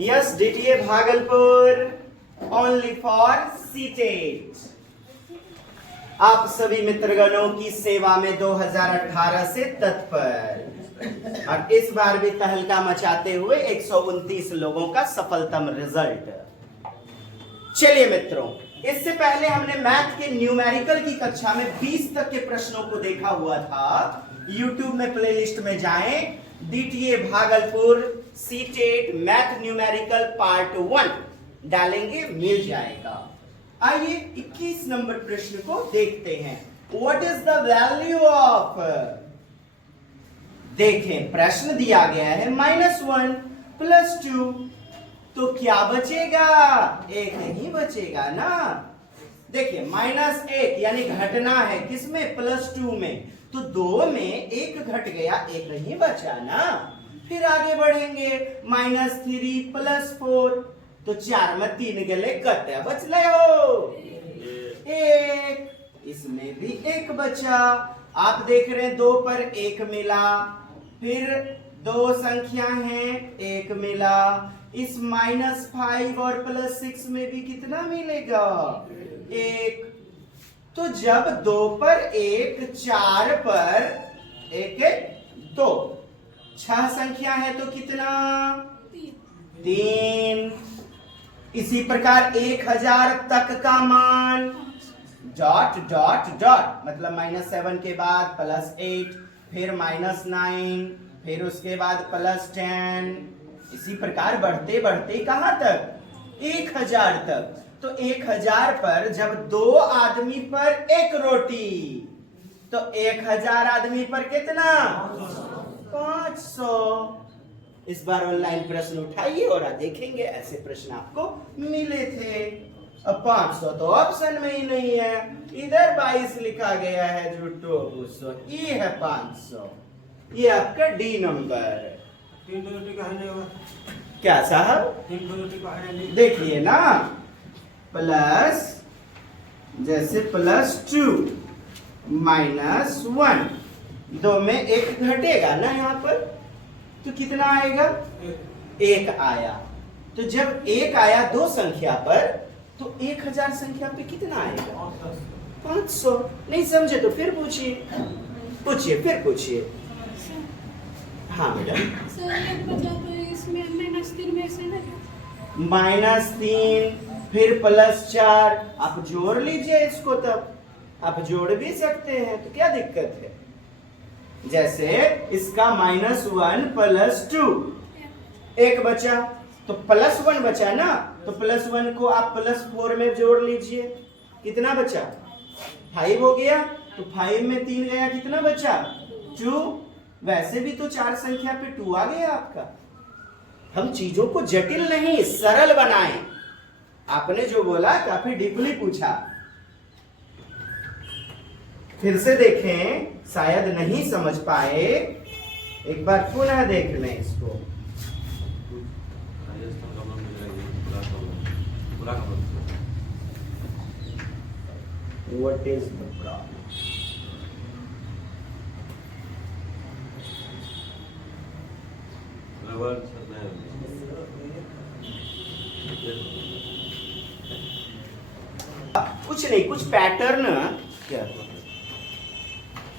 Yes DTA Bhagalpur only for CTET. आप सभी मित्रगणों की सेवा में 2018 से तत्पर और इस बार भी तहलका मचाते हुए 129 लोगों का सफलतम रिजल्ट। चलिए मित्रों, इससे पहले हमने मैथ के न्यूमेरिकल की कक्षा में 20 तक के प्रश्नों को देखा हुआ था। YouTube में प्लेलिस्ट में जाएं, DTA Bhagalpur CTET math numerical part 1 डालेंगे, मिल जाएगा। आइए 21 नंबर प्रश्न को देखते हैं। What is the value of, देखें प्रश्न दिया गया है -1 + 2, तो क्या बचेगा? एक ही बचेगा ना। देखिए -1 यानी घटना है किसमें? +2 में, तो 2 में 1 घट गया, एक ही बचा ना। फिर आगे बढ़ेंगे -3 + 4, तो 4 में 3 गले कटे बचले हो 1, इसमें भी 1 बचा। आप देख रहे हैं 2 पर 1 मिला, फिर 2 संख्या हैं 1 मिला। इस -5 और +6 में भी कितना मिलेगा? 1। तो जब 2 पर 1, 4 पर 1 2, 6 संख्या है तो कितना? 3। इसी प्रकार 1000 तक का मान डॉट डॉट डॉट, मतलब -7 के बाद +8, फिर -9, फिर उसके बाद +10, इसी प्रकार बढ़ते बढ़ते कहां तक? 1000 तक। तो 1000 पर जब 2 आदमी पर 1 रोटी, तो 1000 आदमी पर कितना? 500। इस बार ऑनलाइन प्रश्न उठाइए और देखेंगे ऐसे प्रश्न आपको मिले थे। अब 500 तो ऑप्शन में ही नहीं है, इधर 22 लिखा गया है झूठो गुस्सो, ये है 500, ये आपका डी नंबर। 3 रोटी का है नहीं, क्या साहब? 3 रोटी का है नहीं। देखिए ना, प्लस जैसे +2 -1, 2 में 1 घटेगा ना यहाँ पर, तो कितना आएगा? 1 आया। तो जब 1 आया 2 संख्या पर, तो 1000 संख्या पे कितना आएगा? 500। नहीं समझे तो फिर पूछिए, पूछिए फिर पूछिए। हाँ मैडम। सर एक बचा तो इसमें -3 में से ना, -3 फिर +4, आप जोड़ लीजिए इसको, तब आप जोड़ भी सकते हैं, तो क्या दिक्कत है? जैसे इसका -1 + 2, 1 बचा, तो +1 बचा ना, तो +1 को आप +4 में जोड़ लीजिए, कितना बचा? 5 हो गया। तो 5 में 3 गया, कितना बचा? 2। वैसे भी तो 4 संख्या पे 2 आ गया आपका। हम चीजों को जटिल नहीं सरल बनाएं। आपने जो बोला काफी डीपली पूछा, फिर से देखें, शायद नहीं समझ पाए, एक बार पुनः देख लें इसको। What is the problem? कुछ नहीं, कुछ पैटर्न, क्या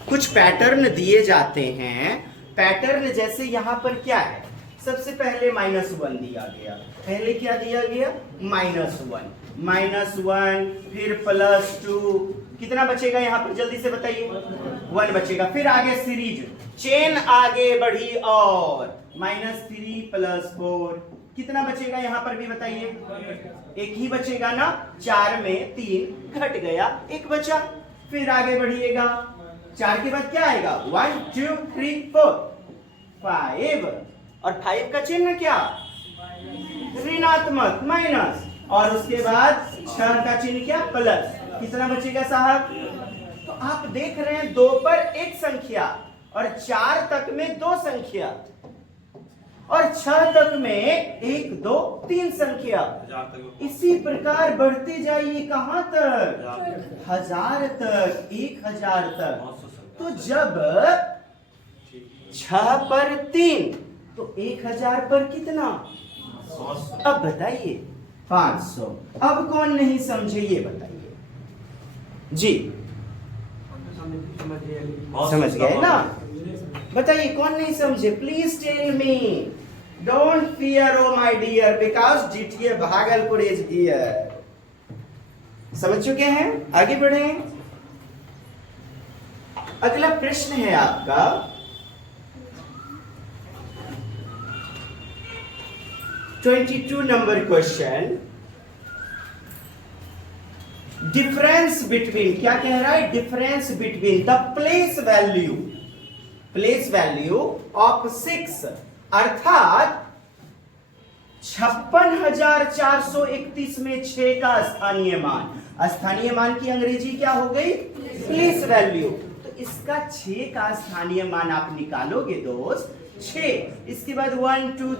कुछ पैटर्न दिए जाते हैं। पैटर्न जैसे यहाँ पर क्या है? सबसे पहले -1 दिया गया, पहले क्या दिया गया? -1, फिर +2, कितना बचेगा यहाँ पर? जल्दी से बताइए। 1 बचेगा। फिर आगे सीरीज चेन आगे बढ़ी और -3 + 4, कितना बचेगा यहाँ पर भी बताइए? 1 ही बचेगा ना। 4 में 3 घट गया, 1 बचा। फिर आगे बढ़िएगा, 4 के बाद क्या आएगा? 1 2 3 4 5, और 5 का चिन्ह क्या? ऋणात्मक, माइनस, और उसके बाद 6 का चिन्ह क्या? प्लस। कितना बचेगा साहब? तो आप देख रहे हैं 2 पर 1 संख्या, और 4 तक में 2 संख्या, और 6 तक में 1 2 3 संख्या। इसी प्रकार बढ़ते जाइए कहां तक? 1000 तक, 1000 तक। तो जब 6 पर 3, तो 1000 पर कितना? अब बताइए 500। अब कौन नहीं समझे ये बताइए जी। समझ गए ना? बताइए कौन नहीं समझे, please tell me. Don't fear oh my dear, because GTA Bhagalpur is here. समझ चुके हैं? आगे बढ़े। अगला प्रश्न है आपका, (22) नंबर क्वेश्चन। डिफरेंस बिटवीन, क्या कह रहा है? Difference between the place value of 6, अर्थात 56,431 में 6 का स्थानीय मान। स्थानीय मान की अंग्रेजी क्या हो गई? Place value. तो इसका 6 का स्थानीय मान आप निकालोगे दोस्त, 6। इसके बाद 1 2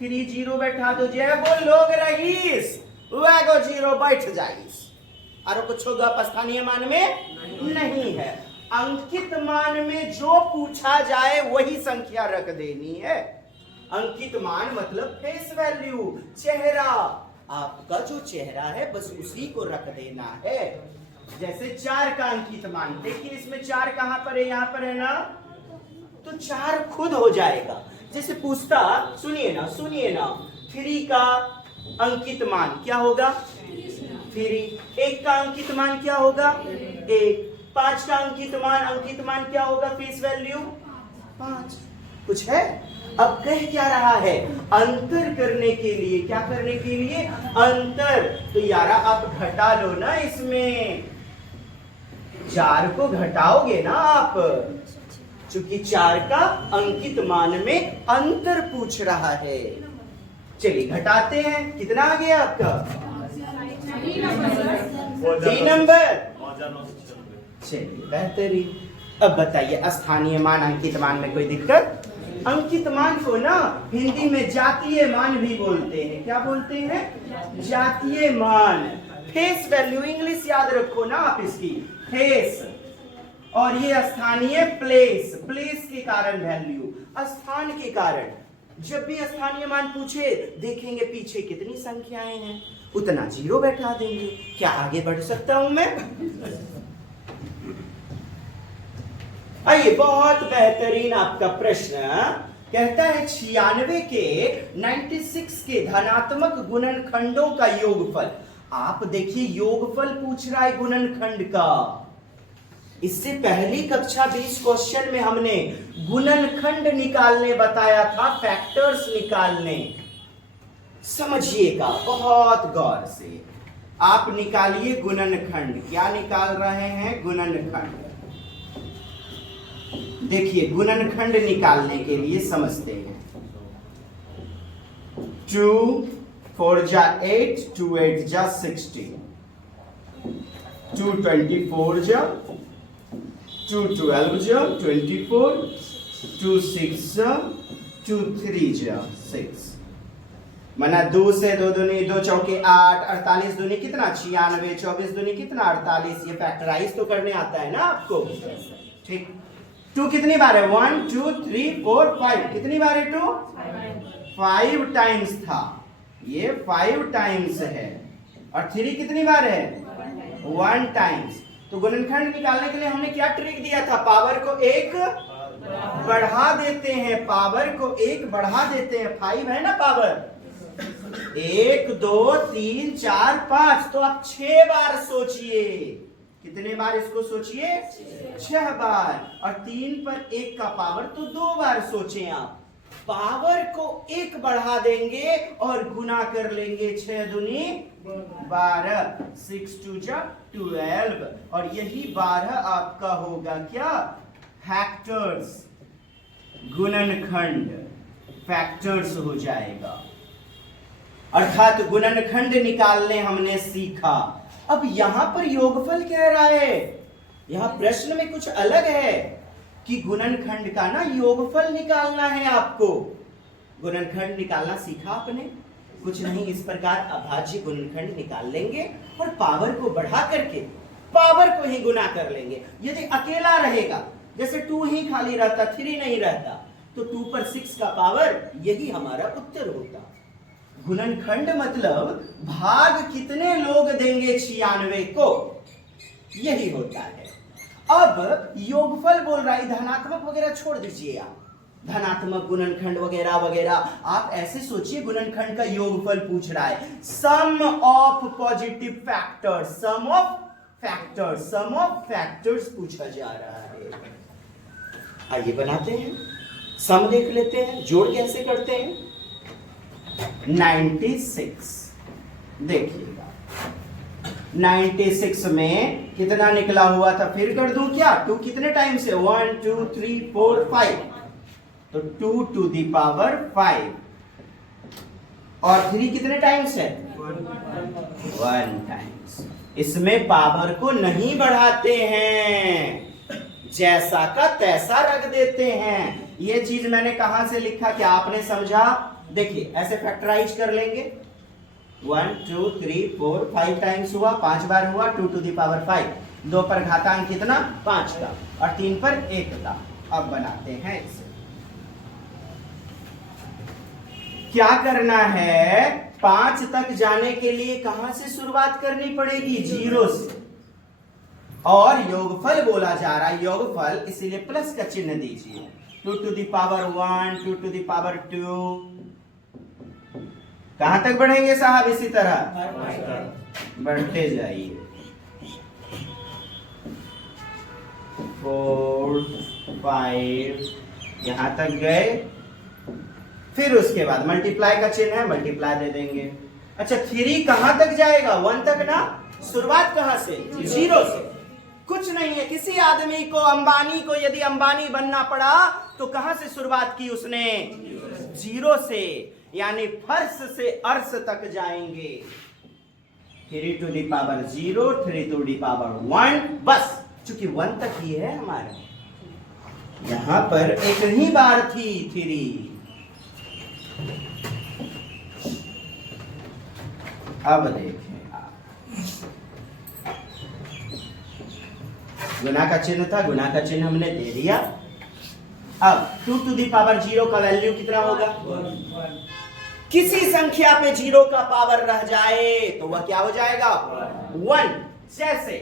3 जीरो बैठा दो। जय बोल लोग रहीस, वैगो जीरो बैठ जाइस। और कुछ होगा स्थानीय मान में नहीं है। अंकित मान में जो पूछा जाए वही संख्या रख देनी है। अंकित मान मतलब फेस वैल्यू, चेहरा। आपका जो चेहरा है बस उसी को रख देना है। जैसे 4 का अंकित मान, देखिए इसमें 4 कहां पर है? यहां पर है ना, तो 4 खुद हो जाएगा। जैसे पूछता, सुनिए ना 3 का अंकित मान क्या होगा? 3। 1 का अंकित मान क्या होगा? 1। 5 का अंकित मान क्या होगा? Face value 5। कुछ है? अब कह क्या रहा है? अंतर करने के लिए। क्या करने के लिए? अंतर। तो यारा आप घटा लो ना, इसमें 4 को घटाओगे ना आप, क्योंकि 4 का अंकित मान में अंतर पूछ रहा है। चलिए घटाते हैं। कितना आ गया आपका? 3 नंबर। चलिए बेहतरीन। अब बताइए स्थानीय मान अंकित मान में कोई दिक्कत? अंकित मान को ना हिंदी में जातीय मान भी बोलते हैं। क्या बोलते हैं? जातीय मान। फेस वैल्यू इंग्लिश याद रखो ना आप इसकी, फेस। और ये स्थानीय प्लेस, प्लेस के कारण वैल्यू, स्थान के कारण। जब भी स्थानीय मान पूछे देखेंगे पीछे कितनी संख्याएं हैं, उतना जीरो बैठा देंगे। क्या आगे बढ़ सकता हूं मैं? आइए, बहुत बेहतरीन आपका प्रश्न कहता है 96 के 96 के धनात्मक गुणनखंडों का योगफल। आप देखिए योगफल पूछ रहा है गुणनखंड का। इससे पहली कक्षा 20 क्वेश्चन में हमने गुणनखंड निकालने बताया था, फैक्टर्स निकालने। समझिएगा बहुत गौर से। आप निकालिए गुणनखंड। क्या निकाल रहे हैं? गुणनखंड। देखिए गुणनखंड निकालने के लिए समझते हैं। 2 4 जा 8, 2 8 जा 16, 2 24 जा, 2 12 जा 24, 2 6 जा, 2 3 जा 6। मना 2 से 2 दूनी 2 चौके 8, 48 दूनी कितना? 96, 24 दूनी कितना? 48। ये फैक्टराइज तो करने आता है ना आपको? ठीक। 2 कितनी बार है? 1 2 3 4 5। कितनी बार है 2? 5 टाइम्स था, ये 5 टाइम्स है। और 3 कितनी बार है? 1 टाइम्स। तो गुणनखंड निकालने के लिए हमने क्या ट्रिक दिया था? पावर को 1 बढ़ा देते हैं, पावर को 1 बढ़ा देते हैं। 5 है ना पावर, 1 2 3 4 5। तो आप 6 बार सोचिए। कितने बार इसको सोचिए? 6 बार। और 3 पर 1 का पावर, तो 2 बार सोचें आप। पावर को 1 बढ़ा देंगे और गुना कर लेंगे। 6 दूनी 12, 6 2 जा 12। और यही 12 आपका होगा क्या? फैक्टर्स। गुणनखंड फैक्टर्स हो जाएगा। अर्थात गुणनखंड निकालने हमने सीखा। अब यहां पर योगफल कह रहा है, यहां प्रश्न में कुछ अलग है कि गुणनखंड का ना योगफल निकालना है आपको। गुणनखंड निकालना सीखा आपने? कुछ नहीं, इस प्रकार अभाज्य गुणनखंड निकाल लेंगे और पावर को बढ़ा करके पावर को ही गुना कर लेंगे। यदि अकेला रहेगा, जैसे 2 ही खाली रहता, 3 नहीं रहता, तो 2 पर 6 का पावर, यही हमारा उत्तर होता। गुणनखंड मतलब भाग कितने लोग देंगे 96 को, यही होता है। अब योगफल बोल रहा है, धनात्मक वगैरह छोड़ दीजिए आप, धनात्मक गुणनखंड वगैरह वगैरह, आप ऐसे सोचिए गुणनखंड का योगफल पूछ रहा है। Sum of positive factors, sum of factors पूछा जा रहा है। आइए बनाते हैं, सम देख लेते हैं, जोड़ कैसे करते हैं। 96 देखिएगा, 96 में कितना निकला हुआ था, फिर कर दूं क्या, 2 कितने टाइम से, 1 2 3 4 5, तो 2 टू दी पावर 5, और 3 कितने टाइम्स है, 1 टाइम्स। इसमें पावर को नहीं बढ़ाते हैं, जैसा का तैसा रख देते हैं। ये चीज मैंने कहां से लिखा, क्या आपने समझा? देखिए ऐसे फैक्टराइज कर लेंगे, 1 2 3 4 5 टाइम्स हुआ, 5 बार हुआ, 2 टू दी पावर 5, 2 पर घातांक कितना 5 का, और 3 पर 1 का। अब बनाते हैं इसे, क्या करना है, 5 तक जाने के लिए कहां से शुरुआत करनी पड़ेगी, 0 से, और योगफल बोला जा रहा है, योगफल इसीलिए प्लस का चिन्ह दीजिए। 2 to the power 1, 2 to the power 2, कहां तक बढ़ेंगे साहब, इसी तरह बढ़ते जाइए, 4 5 यहां तक गए, फिर उसके बाद मल्टीप्लाई का चिन्ह है, मल्टीप्लाई दे देंगे। अच्छा 3 कहां तक जाएगा, 1 तक ना, शुरुआत कहां से, 0 से। कुछ नहीं है, किसी आदमी को, अंबानी को यदि अंबानी बनना पड़ा तो कहां से शुरुआत की उसने, 0 से, यानी फर्श से अर्श तक जाएंगे। 3 to the power 0, 3 to the power 1, बस, चूंकि 1 तक ही है हमारा, यहां पर एक ही बार थी 3। अब देखें आप, गुना का चिन्ह था, गुना का चिन्ह हमने दे दिया। अब 2 टू दी पावर 0 का वैल्यू कितना होगा, किसी संख्या पे 0 का पावर रह जाए तो वह क्या हो जाएगा, 1। जैसे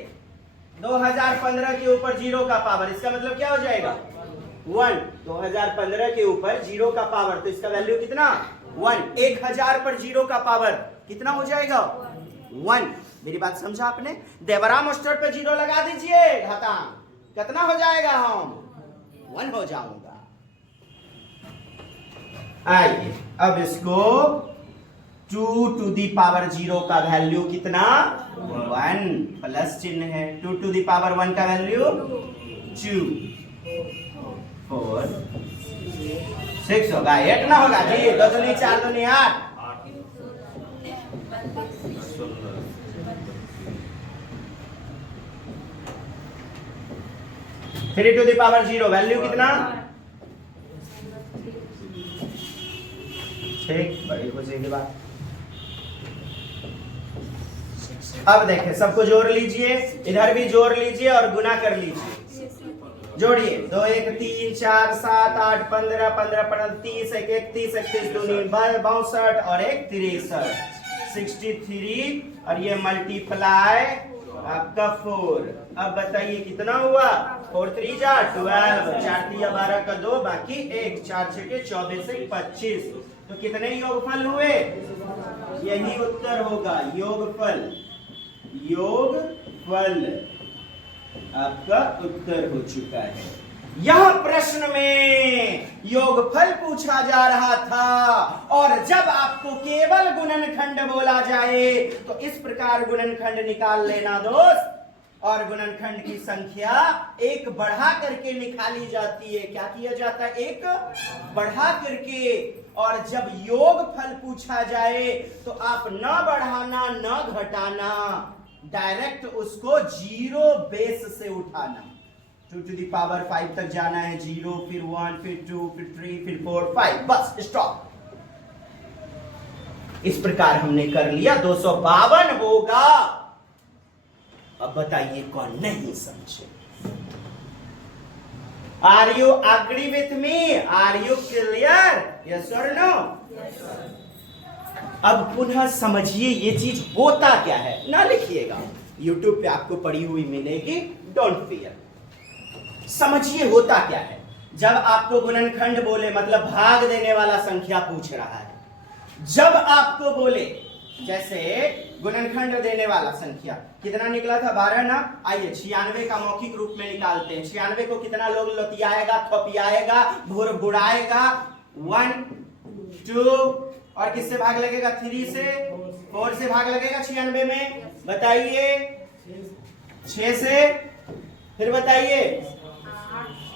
2015 के ऊपर 0 का पावर, इसका मतलब क्या हो जाएगा, 1। 2015 के ऊपर 0 का पावर, तो इसका वैल्यू कितना, 1। 1000 पर 0 का पावर कितना हो जाएगा, 1। मेरी बात समझा आपने? देवरा मास्टर पे 0 लगा दीजिए, घातांक कितना हो जाएगा, हम 1 हो जाऊंगा। आइए अब इसको 2 टू दी पावर 0 का वैल्यू कितना, 1, प्लस चिन्ह है, 2 टू दी पावर 1 का वैल्यू 2, 4 6 होगा, 8 ना होगा जी, 2 दूनी 4 दूनी 8, 3 टू दी पावर 0 वैल्यू कितना, ठीक, बड़ी खुशी की बात। अब देखें, सबको जोड़ लीजिए, इधर भी जोड़ लीजिए और गुना कर लीजिए, जोड़िए, 2 1 3 4 7 8 15 15 15 30 1 31 31 दूनी 62 और 1 63 63, और ये मल्टीप्लाई आपका 4। अब बताइए कितना हुआ, 4 3 जा 12, 4 3 12 का 2, बाकी 1, 4 6 के 24 से 25, तो कितने योगफल हुए, यही उत्तर होगा, योगफल। योगफल आपका उत्तर हो चुका है। यह प्रश्न में योगफल पूछा जा रहा था, और जब आपको केवल गुणनखंड बोला जाए तो इस प्रकार गुणनखंड निकाल लेना दोस्त, और गुणनखंड की संख्या 1 बढ़ा करके निकाली जाती है। क्या किया जाता है, 1 बढ़ा करके। और जब योगफल पूछा जाए तो आप न बढ़ाना न घटाना, डायरेक्ट उसको 0 बेस से उठाना। 2 टू दी पावर 5 तक जाना है, 0 फिर 1 फिर 2 फिर 3 फिर 4 5, बस स्टॉप। इस प्रकार हमने कर लिया, 252 होगा। अब बताइए कौन नहीं समझे? Are you agree with me? Are you clear? Yes और नो? अब पुनः समझिए ये चीज होता क्या है, ना लिखिएगा, YouTube पे आपको पड़ी हुई मिलेगी, डोंट फियर। समझिए होता क्या है। जब आपको गुणनखंड बोले मतलब भाग देने वाला संख्या पूछ रहा है, जब आपको बोले जैसे गुणनखंड देने वाला संख्या कितना निकला था 12 ना, आइए 96 का मौखिक रूप में निकालते हैं। 96 को कितना लोग लतियाएगा, थपियाएगा, भुड़भुड़ाएगा, 1 2 और किससे भाग लगेगा, 3 से, 4 से भाग लगेगा 96 में, बताइए 6 से, फिर बताइए,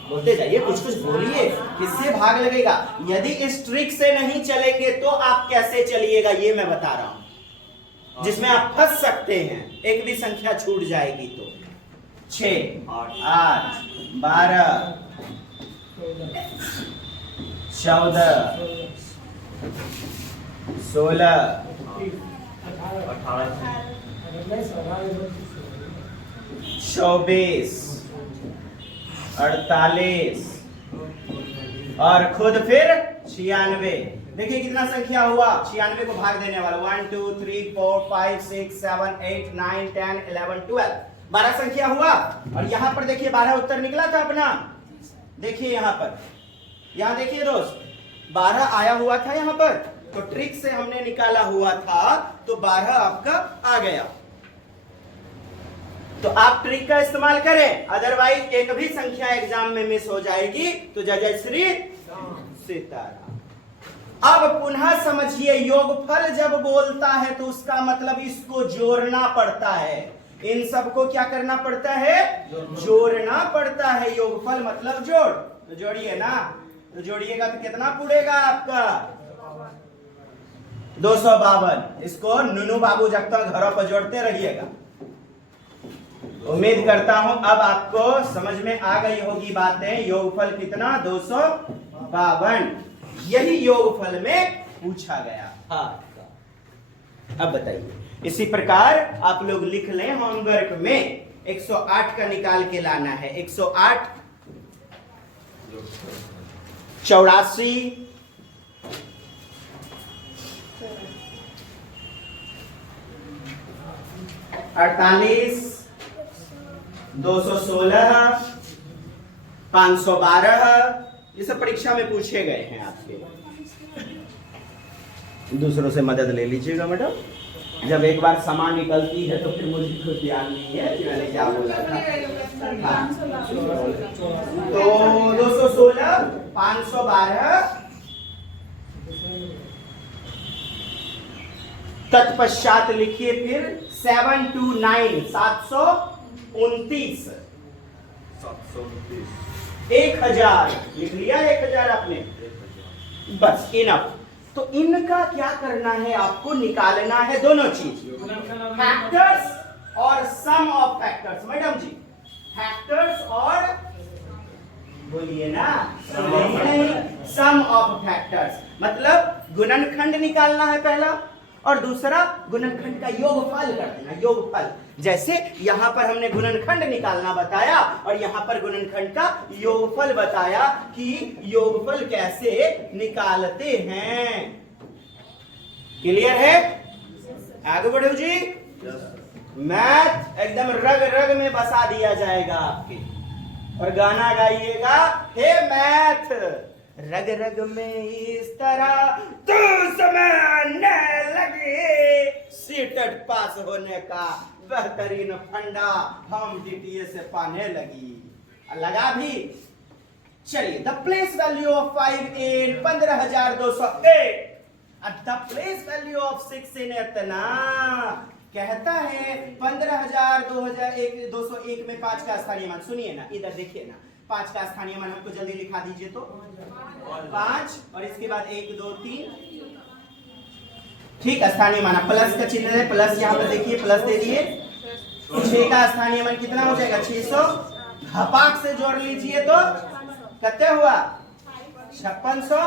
बोलते जाइए, कुछ कुछ बोलिए, किससे भाग लगेगा। यदि इस ट्रिक से नहीं चलेंगे तो आप कैसे चलिएगा ये मैं बता रहा हूं, जिसमें आप फंस सकते हैं, एक भी संख्या छूट जाएगी तो। 6 8 12 14 16 24 48 और खुद फिर 96। देखिए कितना संख्या हुआ 96 को भाग देने वाला, 1 2 3 4 5 6 7 8 9 10 11 12, 12 संख्या हुआ। और यहां पर देखिए 12 उत्तर निकला था अपना, देखिए यहां पर, यहां देखिए दोस्त 12 आया हुआ था यहां पर, तो ट्रिक से हमने निकाला हुआ था तो 12 आपका आ गया। तो आप ट्रिक का इस्तेमाल करें, अदरवाइज एक भी संख्या एग्जाम में मिस हो जाएगी तो जय श्री सीताराम। अब पुनः समझिए, योगफल जब बोलता है तो उसका मतलब इसको जोड़ना पड़ता है, इन सबको क्या करना पड़ता है, जोड़ना पड़ता है। योगफल मतलब जोड़, तो जोड़िए ना, तो जोड़िएगा तो कितना पुड़ेगा आपका 252। इसको नुनू बाबू जब तक घरों पर जोड़ते रहिएगा। उम्मीद करता हूं अब आपको समझ में आ गई होगी बातें। योगफल कितना 252, यही योगफल में पूछा गया। हाँ, अब बताइए, इसी प्रकार आप लोग लिख लें होमवर्क में 108 का निकाल के लाना है। 108 84 48 216 512, ये सब परीक्षा में पूछे गए हैं आपके। दूसरों से मदद ले लीजिएगा मैडम, जब एक बार समान निकलती है तो फिर मुझे कुछ ध्यान नहीं है कि मैंने क्या बोला था। हाँ। तो 216 512 तत्पश्चात लिखिए फिर 729 729 1000 लिख लिया, 1000 आपने, बस इनफ। तो इनका क्या करना है, आपको निकालना है दोनों चीज, फैक्टर्स और सम ऑफ फैक्टर्स। मैडम जी, फैक्टर्स और बोलिए ना, सम ऑफ फैक्टर्स मतलब गुणनखंड निकालना है पहला, और दूसरा गुणनखंड का योगफल कर देना, योगफल। जैसे यहां पर हमने गुणनखंड निकालना बताया और यहां पर गुणनखंड का योगफल बताया कि योगफल कैसे निकालते हैं। क्लियर है? आगे बढ़ो जी। मैथ एकदम रग रग में बसा दिया जाएगा आपके, और गाना गाइएगा, हे मैथ रग रग में इस तरह तू समझने लगे, सीटेट पास होने का बेहतरीन फंडा हम डीटीए से पाने लगी, लगा भी। चलिए, the place value of 5 in 15,201, the place value of 6 इन इतना कहता है 15,201 में 5 का स्थानीय मान। सुनिए ना, इधर देखिए ना, 5 का स्थानीय मान हमको जल्दी लिखा दीजिए तो 5 और इसके बाद 1 2 3, ठीक। स्थानीय मान प्लस का चिन्ह है, प्लस यहाँ पर देखिए, प्लस दे दिए। 6 का स्थानीय मान कितना हो जाएगा 600, धपाक से जोड़ लीजिए तो कितने हुआ 5600।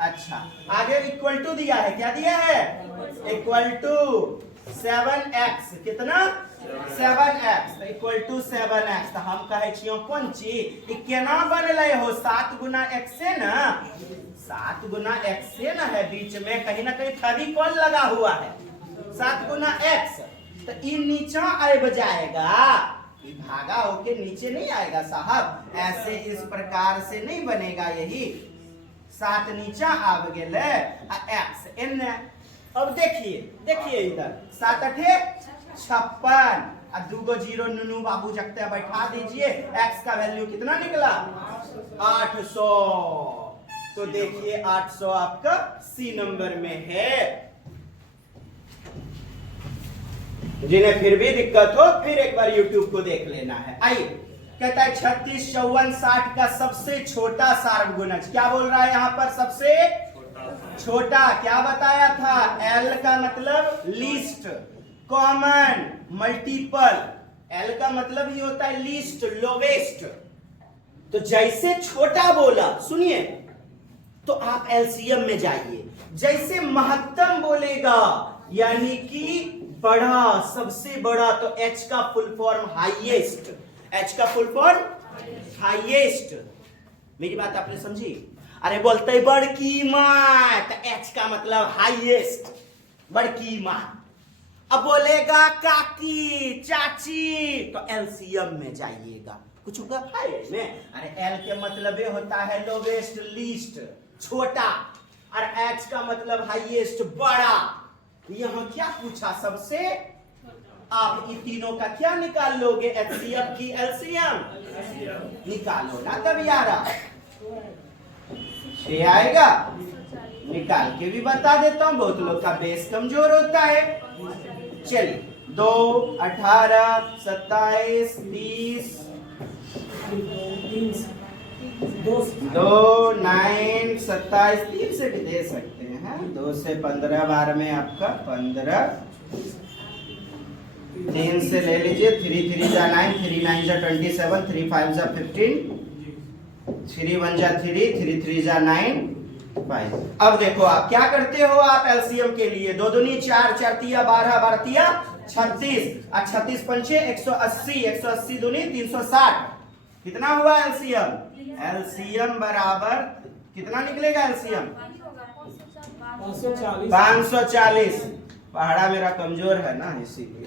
अच्छा, आगे इक्वल टू दिया है, क्या दिया है, इक्वल टू 7x कितना 7x इक्वल टू 7x। तो हम कहे छियो कोन चीज ई केना बनले हो 7 गुना x से ना 7 गुना x से ना है, बीच में कहीं ना कहीं फेविकोल लगा हुआ है 7 गुना x। तो ये नीचा आब जाएगा, ये भागा होके नीचे नहीं आएगा साहब, ऐसे इस प्रकार से नहीं बनेगा। यही 7 नीचा आब गेले x n। अब देखिए इधर 7 अठे 56 और 2 गो जीरो नुनू बाबू जगते बैठा दीजिए, x का वैल्यू कितना निकला 800। तो देखिए 800 आपका सी नंबर में है। जिन्हें फिर भी दिक्कत हो फिर एक बार YouTube को देख लेना है। आइए, कहता है 36, 54, 60 का सबसे छोटा सार्वगुणज। क्या बोल रहा है यहाँ पर? सबसे छोटा। क्या बताया था? L का मतलब लीस्ट, कॉमन, मल्टीपल। L का मतलब ही होता है लीस्ट, लोवेस्ट। तो जैसे छोटा बोला, सुनिए, तो आप LCM में जाइए। जैसे महत्तम बोलेगा यानी कि बड़ा, सबसे बड़ा, तो H का फुल फॉर्म हाईएस्ट। H का फुल फॉर्म हाईएस्ट। मेरी बात आपने समझी? अरे बोलते बड़की माँ, तो H का मतलब हाईएस्ट, बड़की माँ। अब बोलेगा काकी, चाची, तो LCM में जाइएगा। कुछ होगा भाई में? अरे L के मतलब होता है लोवेस्ट, लीस्ट, छोटा, और H का मतलब हाईएस्ट, बड़ा। यहाँ क्या पूछा? सबसे। आप इन तीनों का क्या निकाल लोगे? HCF की LCM निकालो ना, तब यार 6 आएगा। निकाल के भी बता देता हूं, बहुत लोग का बेस कमजोर होता है। चलिए 2, 18, 27, 30, 2, 9, 27, 3 से भी दे सकते हैं। 2 से 15, 12 में आपका 15, 3 से ले लीजिए, 3 3 जा 9, 3 9 जा 27, 3 5 जा 15, 3 1 जा 3, 3 3 जा 9, 5। अब देखो आप क्या करते हो, आप LCM के लिए 2 दूनी 4, 4 तिया 12, 12 तिया 36, और 36 पंचे 180, 180 दूनी 360। कितना हुआ LCM? LCM बराबर कितना निकलेगा? LCM 540। पहाड़ा मेरा कमजोर है ना, इसीलिए।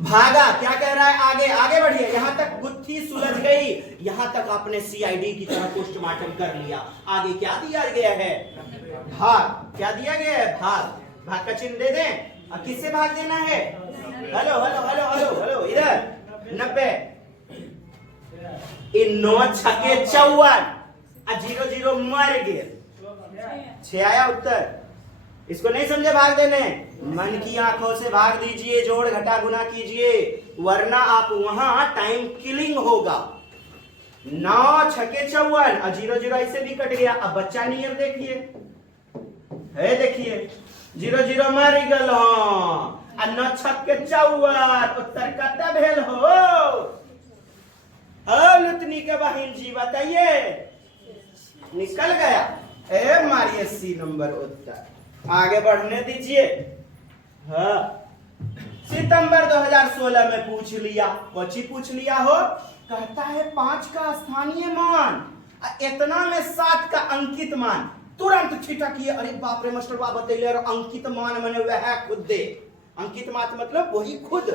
भागा क्या कह रहा है? आगे आगे बढ़िए। यहां तक गुत्थी सुलझ गई, यहां तक आपने CID की तरह पोस्टमार्टम कर लिया। आगे क्या दिया गया है? भाग। क्या दिया गया है? भाग। भाग का चिन्ह दे दें। और किससे भाग देना है? Hello hello hello hello hello, इधर 90, इन 9 छके 54, 0 0 मर गए। 6 आया उत्तर। इसको नहीं समझे भाग देने? मन की आंखों से भाग दीजिए, जोड़ घटा गुना कीजिए, वरना आप वहां टाइम किलिंग होगा। 9 छके 54, 0 0 ऐसे भी कट गया। अब बच्चा नियम देखिए, है देखिए, 0 0 मर गल। 9 छके 54, उत्तर कत भेल हो? लुतनी के बहन जी बताइए। निकल गया। ए मारिए सी नंबर उत्तर। आगे बढ़ने दीजिए। हाँ, सितंबर 2016 में पूछ लिया। कौची पूछ लिया हो? कहता है 5 का स्थानीय मान, इतना में 7 का अंकित मान। तुरंत छिटकिए, अरे बाप रे मास्टर बाबा बतैले, और अंकित मान मैंने वह खुद दे। अंकित मान मतलब वही खुद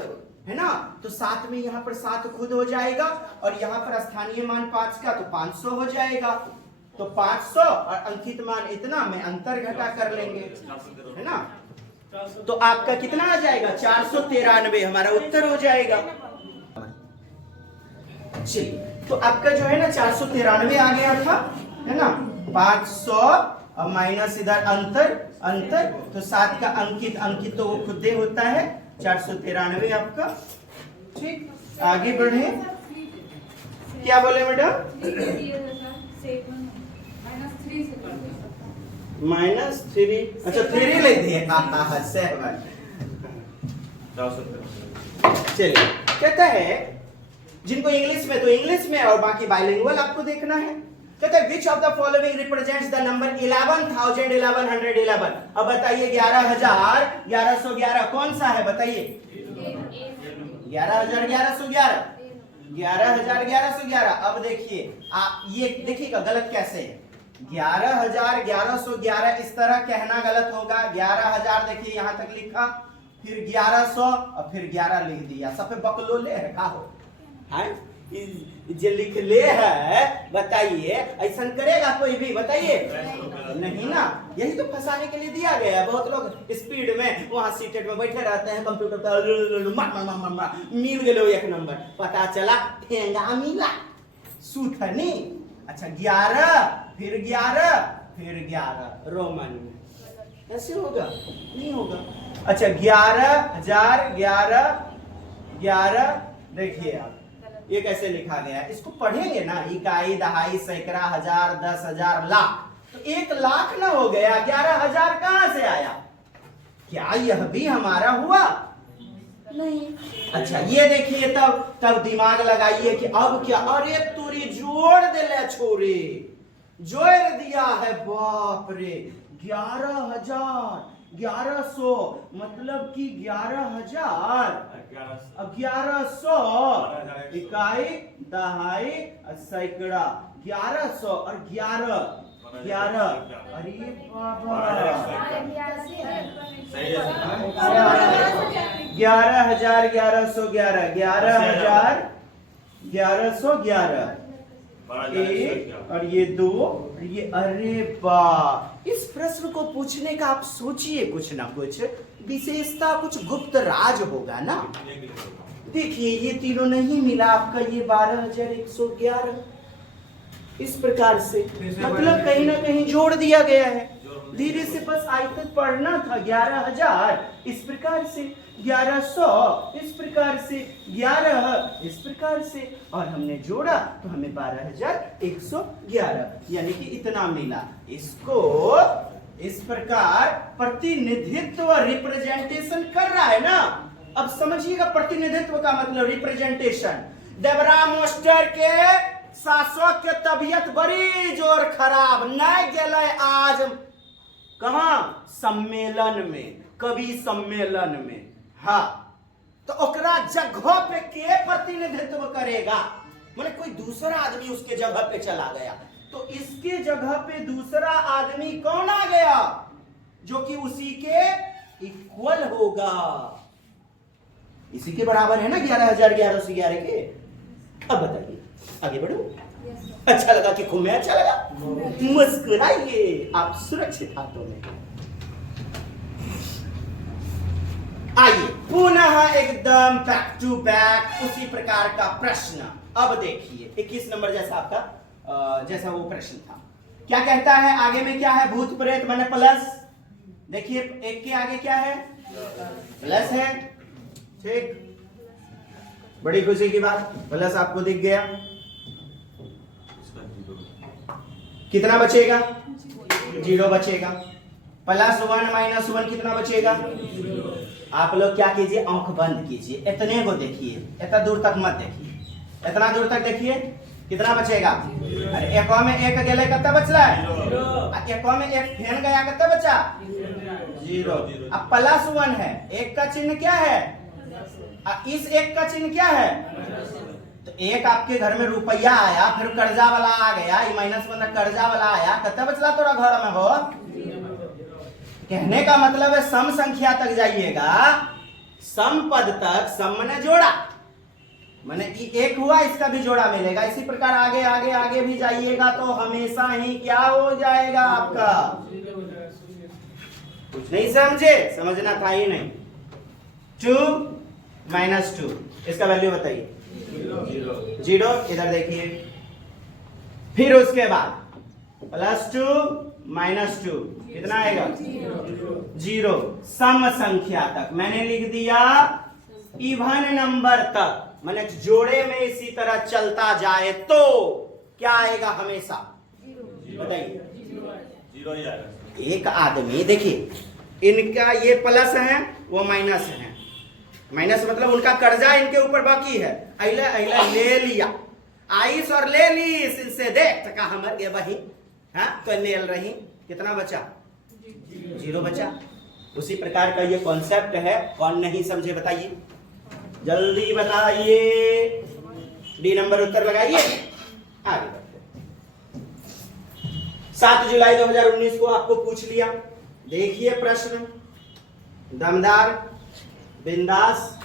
है ना। तो 7 में यहाँ पर 7 खुद हो जाएगा, और यहाँ पर स्थानीय मान 5 का, तो 500 हो जाएगा। तो 500 और अंकित मान इतना में अंतर घटा कर लेंगे, है ना। तो आपका कितना आ जाएगा? 493 हमारा उत्तर हो जाएगा। चलिए, तो आपका जो है ना 493 आ गया था, है ना। 500 और माइनस इधर अंतर, अंतर, तो 7 का अंकित, अंकित तो वो खुद होता है। 493 आपका। ठीक, आगे बढ़े। क्या बोले मैडम? -3, अच्छा 3 लिख दिए। 7। चलिए, कहता है जिनको इंग्लिश में तो इंग्लिश में, और बाकी बाइलिंगुअल आपको देखना है। कहता है which of the following represents the number 11,000, 1111। अब बताइए 11,000, 1111 कौन सा है? बताइए। 11,1111 11,1111। अब देखिए आप ये देखिएगा गलत कैसे है। 11,1111 इस तरह कहना गलत होगा। 11,000 देखिए यहां तक लिखा, फिर 1100 और फिर 11 लिख दिया। सब पे बकलोले है का हो है जे लिख ले है। बताइए ऐसा करेगा कोई भी? बताइए नहीं ना। यही तो फंसाने के लिए दिया गया है। बहुत लोग स्पीड में वहां सीटेड में बैठे रहते हैं, कंप्यूटर पर मिल गए एक नंबर, पता चला ठेंगा मिला सूथनी। अच्छा 11 फिर 11 फिर 11 रोमन में ऐसे होगा? नहीं होगा। अच्छा 11,011 देखिए आप ये कैसे लिखा गया है, इसको पढ़ेंगे ना। इकाई, दहाई, सैकड़ा, हजार, 10,000, लाख। तो 1,00,000 ना हो गया, 11,000 कहां से आया? क्या यह भी हमारा हुआ? नहीं। अच्छा ये देखिए तब दिमाग लगाइए कि अब क्या। अरे तूरी जोड़ दे ले छोरे, जोड़ दिया है। बाप रे 11,000 1100 मतलब कि 11,000 1100 इकाई, दहाई, सैकड़ा। 1100 और 11 अरे बाबा 11,000 1111 11,1111 एक और ये 2 और ये। अरे वाह, इस प्रश्न को पूछने का आप सोचिए कुछ ना कुछ विशेषता, कुछ गुप्त राज होगा ना। देखिए ये तीनों नहीं मिला आपका, ये 12,111 इस प्रकार से, मतलब कहीं ना कहीं जोड़ दिया गया है। धीरे से बस आज तक पढ़ना था। 11,000 इस प्रकार से, 1100 इस प्रकार से, 11 इस प्रकार से, और हमने जोड़ा तो हमें 12,111 यानी कि इतना मिला। इसको इस प्रकार प्रतिनिधित्व रिप्रेजेंटेशन कर रहा है ना। अब समझिएगा प्रतिनिधित्व का मतलब रिप्रेजेंटेशन। डेबरा मास्टर के शासक के तबीयत बड़ी जोर खराब, नहीं गेले आज कहां सम्मेलन में, कवि सम्मेलन में। हाँ तो ओकरा जगह पे के प्रतिनिधित्व करेगा? माने कोई दूसरा आदमी उसके जगह पे चला गया, तो इसके जगह पे दूसरा आदमी कौन आ गया जो कि उसी के इक्वल होगा, इसी के बराबर है ना 11,1111 के। अब बताइए आगे बढ़ो। अच्छा लगा कि खूब में अच्छा लगा? मुस्कुराइए, आप सुरक्षित हाथों में। आइए पुनः एकदम बैक टू बैक उसी प्रकार का प्रश्न। अब देखिए 21 नंबर जैसा आपका जैसा वो प्रश्न था। क्या कहता है आगे में? क्या है? भूत प्रेत माने प्लस। देखिए एक के आगे क्या है? प्लस है। ठीक, बड़ी खुशी की बात, प्लस आपको दिख गया। कितना बचेगा? 0 बचेगा। +1 -1 कितना बचेगा? आप लोग क्या कीजिए, आंख बंद कीजिए, इतने को देखिए, इतना दूर तक मत देखिए, इतना दूर तक देखिए। कितना बचेगा? अरे एक में एक गेले कितना बचला है? एक में एक फेन गया, कितना बचा? 0। अब +1 है, एक का चिन्ह क्या है? इस एक का चिन्ह क्या है? तो एक आपके घर में रुपया आया, फिर कर्जा वाला आ गया, -1 कर्जा वाला आया, कितना बचला तोरा घर में हो? कहने का मतलब है सम संख्या तक जाइएगा, सम पद तक, सम ने जोड़ा माने एक हुआ, इसका भी जोड़ा मिलेगा। इसी प्रकार आगे आगे आगे भी जाइएगा तो हमेशा ही क्या हो जाएगा आपका? कुछ नहीं समझे? समझना था ही नहीं। 2 - 2 इसका वैल्यू बताइए। 0। इधर देखिए, फिर उसके बाद +2 - 2 कितना आएगा? 0। सम संख्या तक मैंने लिख दिया इवन नंबर तक, मैंने जोड़े में इसी तरह चलता जाए तो क्या आएगा हमेशा? बताइए। 0 ही आएगा। एक आदमी देखिए, इनका ये प्लस है, वो माइनस है। माइनस मतलब उनका कर्जा इनके ऊपर बाकी है, अइला ले लिया, आइस और ले ली, इससे देख तका हमर के बही, हाँ तो ले रही, कितना बचा? 0 बचा। उसी प्रकार का ये कॉन्सेप्ट है, कौन नहीं समझे बताइए? जल्दी बताइए, डी नंबर उत्तर लगाइए। आगे बढ़ते हैं। 7 जुलाई 2019 को आपको पूछ लिया। देखिए प्रश्न, दमदार, बिंदास।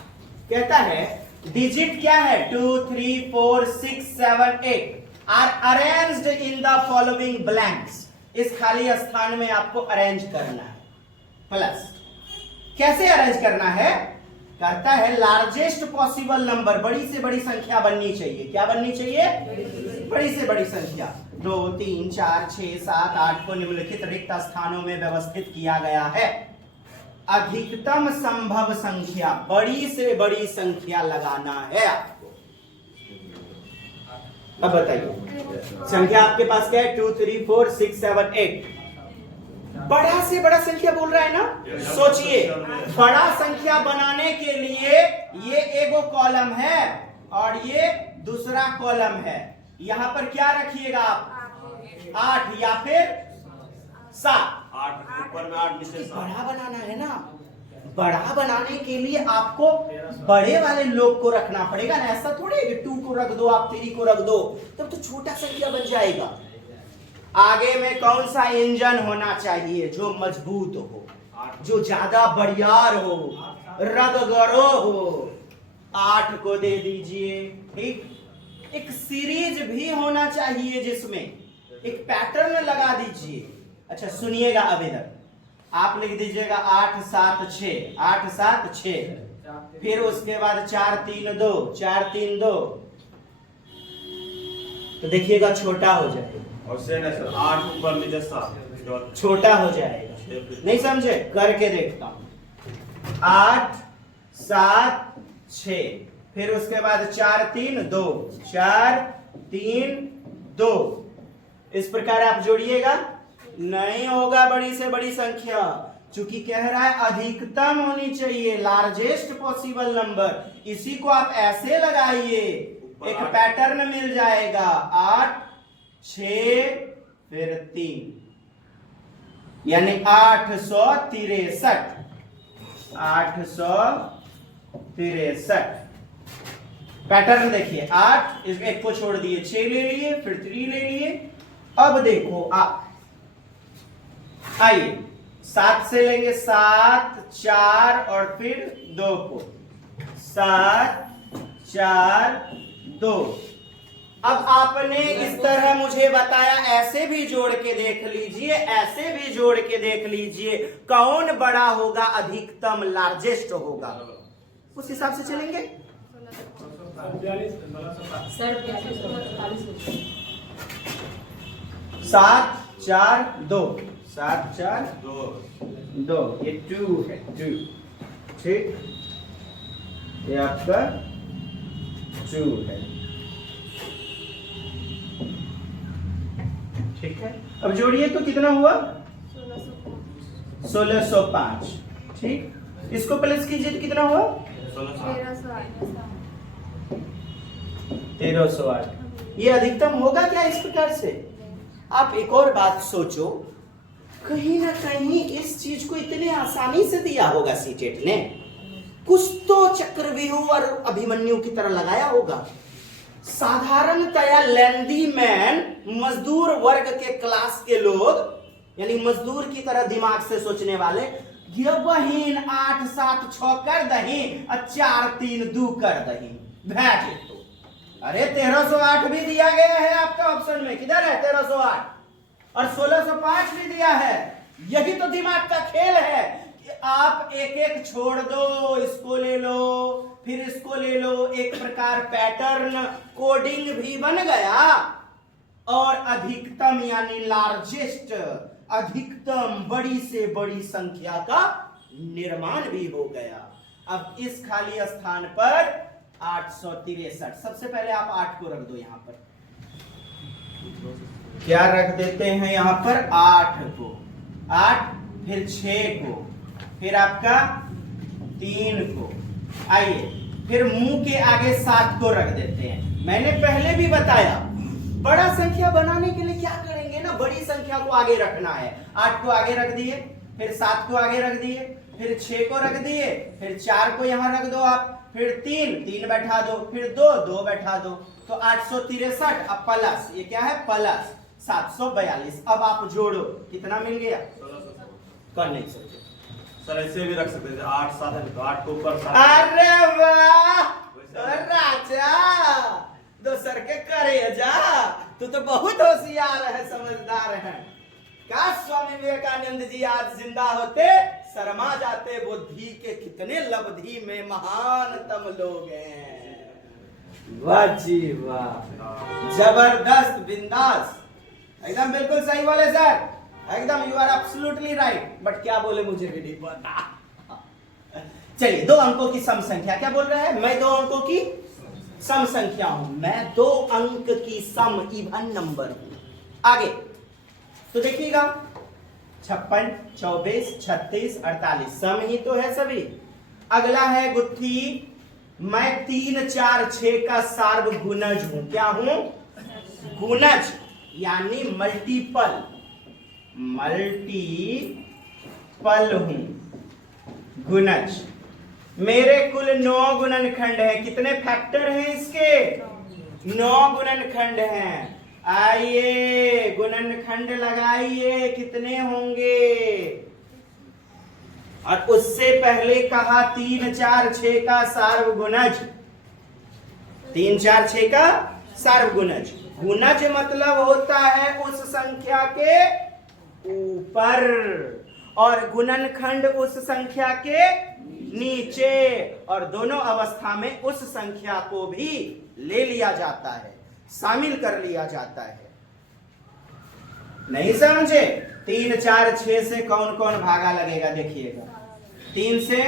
कहता है डिजिट क्या है, 2 3 4 6 7 8 are arranged in the following blanks. इस खाली स्थान में आपको अरेंज करना है। प्लस कैसे अरेंज करना है, कहता है लार्जेस्ट पॉसिबल नंबर, बड़ी से बड़ी संख्या बननी चाहिए। क्या बननी चाहिए, बड़ी से बड़ी संख्या। 2 3 4 6 7 8 को निम्नलिखित रिक्त स्थानों में व्यवस्थित किया गया है। अधिकतम संभव संख्या, बड़ी से बड़ी संख्या लगाना है आपको। अब बताइए संख्या आपके पास क्या है, 2 3 4 6 7 8। बड़ा से बड़ा संख्या बोल रहा है ना। सोचिए, बड़ा संख्या बनाने के लिए ये एगो कॉलम है और ये दूसरा कॉलम है। यहां पर क्या रखिएगा आप, 8 या फिर 7। 8 ऊपर में 8 नीचे 7। बड़ा बनाना है ना। बड़ा बनाने के लिए आपको बड़े वाले लोग को रखना पड़ेगा ना। ऐसा थोड़ी है कि 2 को रख दो, आप 3 को रख दो, तब तो छोटा संख्या बन जाएगा। आगे में कौन सा इंजन होना चाहिए, जो मजबूत हो, जो ज्यादा बड़ियार हो, रगगरो हो। 8 को दे दीजिए। ठीक, एक सीरीज भी होना चाहिए जिसमें एक पैटर्न लगा दीजिए। अच्छा सुनिएगा, अब इधर आप लिख दीजिएगा 8 7 6, 8 7 6, फिर उसके बाद 4 3 2, 4 3 2। तो देखिएगा छोटा हो जाएगा। और से ना सर 8 ऊपर नीचे 7, छोटा हो जाएगा। नहीं समझे, करके देखता हूं। 8 7 6, फिर उसके बाद 4 3 2, 4 3 2। इस प्रकार आप जोड़िएगा, नहीं होगा बड़ी से बड़ी संख्या, चूंकि कह रहा है अधिकतम होनी चाहिए, लार्जेस्ट पॉसिबल नंबर। इसी को आप ऐसे लगाइए, एक पैटर्न मिल जाएगा। 8 6 फिर 3, यानी 863। 863 पैटर्न देखिए। 8, इस एक को छोड़ दिए, 6 ले लिए, फिर 3 ले लिए। अब देखो आप आइए 7 से लेंगे, 7 4 और फिर 2 को, 7 4 2। अब आपने इस तरह मुझे बताया, ऐसे भी जोड़ के देख लीजिए, ऐसे भी जोड़ के देख लीजिए, कौन बड़ा होगा, अधिकतम लार्जेस्ट होगा, उस हिसाब से चलेंगे। 7 4 2, 7 4 2, ये 2 है, 2। ठीक, ये आपका 2 है। ठीक है, अब जोड़िए तो कितना हुआ, 1605। ठीक, इसको प्लस कीजिए तो कितना हुआ, 1308। ये अधिकतम होगा क्या इस प्रकार से। आप एक और बात सोचो, कहीं ना कहीं इस चीज को इतने आसानी से दिया होगा सीटेट ने, कुछ तो चक्रव्यूह और अभिमन्यु की तरह लगाया होगा। साधारणतया लेंदी मैन, मजदूर वर्ग के क्लास के लोग, यानी मजदूर की तरह दिमाग से सोचने वाले, ये बहिन 8 7 6 कर दही और 4 3 2 कर दही, भेज तो। अरे 1308 भी दिया गया है आपका ऑप्शन में, किधर है 1308, और 1605 भी दिया है। यही तो दिमाग का खेल है कि आप एक एक छोड़ दो, इसको ले लो फिर इसको ले लो, एक प्रकार पैटर्न कोडिंग भी बन गया और अधिकतम यानी लार्जेस्ट, अधिकतम बड़ी से बड़ी संख्या का निर्माण भी हो गया। अब इस खाली स्थान पर 863, सबसे पहले आप 8 को रख दो यहां पर, क्या रख देते हैं यहां पर 8 को, 8 फिर 6 को, फिर आपका 3 को, आइए फिर मुंह के आगे 7 को रख देते हैं। मैंने पहले भी बताया, बड़ा संख्या बनाने के लिए क्या करेंगे ना, बड़ी संख्या को आगे रखना है। 8 को आगे रख दिए, फिर 7 को आगे रख दिए, फिर 6 को रख दिए, फिर 4 को यहाँ रख दो आप, फिर 3 बैठा दो, फिर 2 बैठा दो, तो 863। अब प्लस, ये क्या है प्लस 742। अब आप जोड़ो, कितना मिल गया? कर नहीं सकते सर ऐसे भी रख सकते थे, 8 7 है तो 8 को ऊपर 7। अरे वाह राजा, दोसर के करे जा, तू तो बहुत होशियार है, समझदार है। काश स्वामी विवेकानंद जी आज जिंदा होते, शर्मा जाते, बुद्धि के कितने लब्धि में महानतम लोग हैं। वाह जी वाह, जबरदस्त, बिंदास, एकदम बिल्कुल सही बोले सर, एकदम you are absolutely right. But क्या बोले मुझे भी नहीं पता। चलिए, 2 अंकों की सम संख्या, क्या बोल रहा है? मैं 2 अंकों की सम संख्या हूं, मैं 2 अंक की सम इवन नंबर हूं। आगे तो देखिएगा, 56, 24, 36, 48 सम ही तो है सभी। अगला है गुत्थी, मैं 3, 4, 6 का सार्वगुणज हूं। क्या हूं? गुणज, यानी मल्टीपल, मल्टीपल हूं, गुणज। मेरे कुल 9 गुणनखंड हैं। कितने फैक्टर हैं इसके? 9 गुणनखंड हैं। आइए गुणनखंड लगाइए, कितने होंगे? और उससे पहले कहा 3, 4, 6 का सार्वगुणज, 3, 4, 6 का सार्वगुणज। गुणज मतलब होता है उस संख्या के ऊपर, और गुणनखंड उस संख्या के नीचे, और दोनों अवस्था में उस संख्या को भी ले लिया जाता है, शामिल कर लिया जाता है। नहीं समझे? 3, 4, 6 से कौन कौन भागा लगेगा? देखिएगा, 3 से,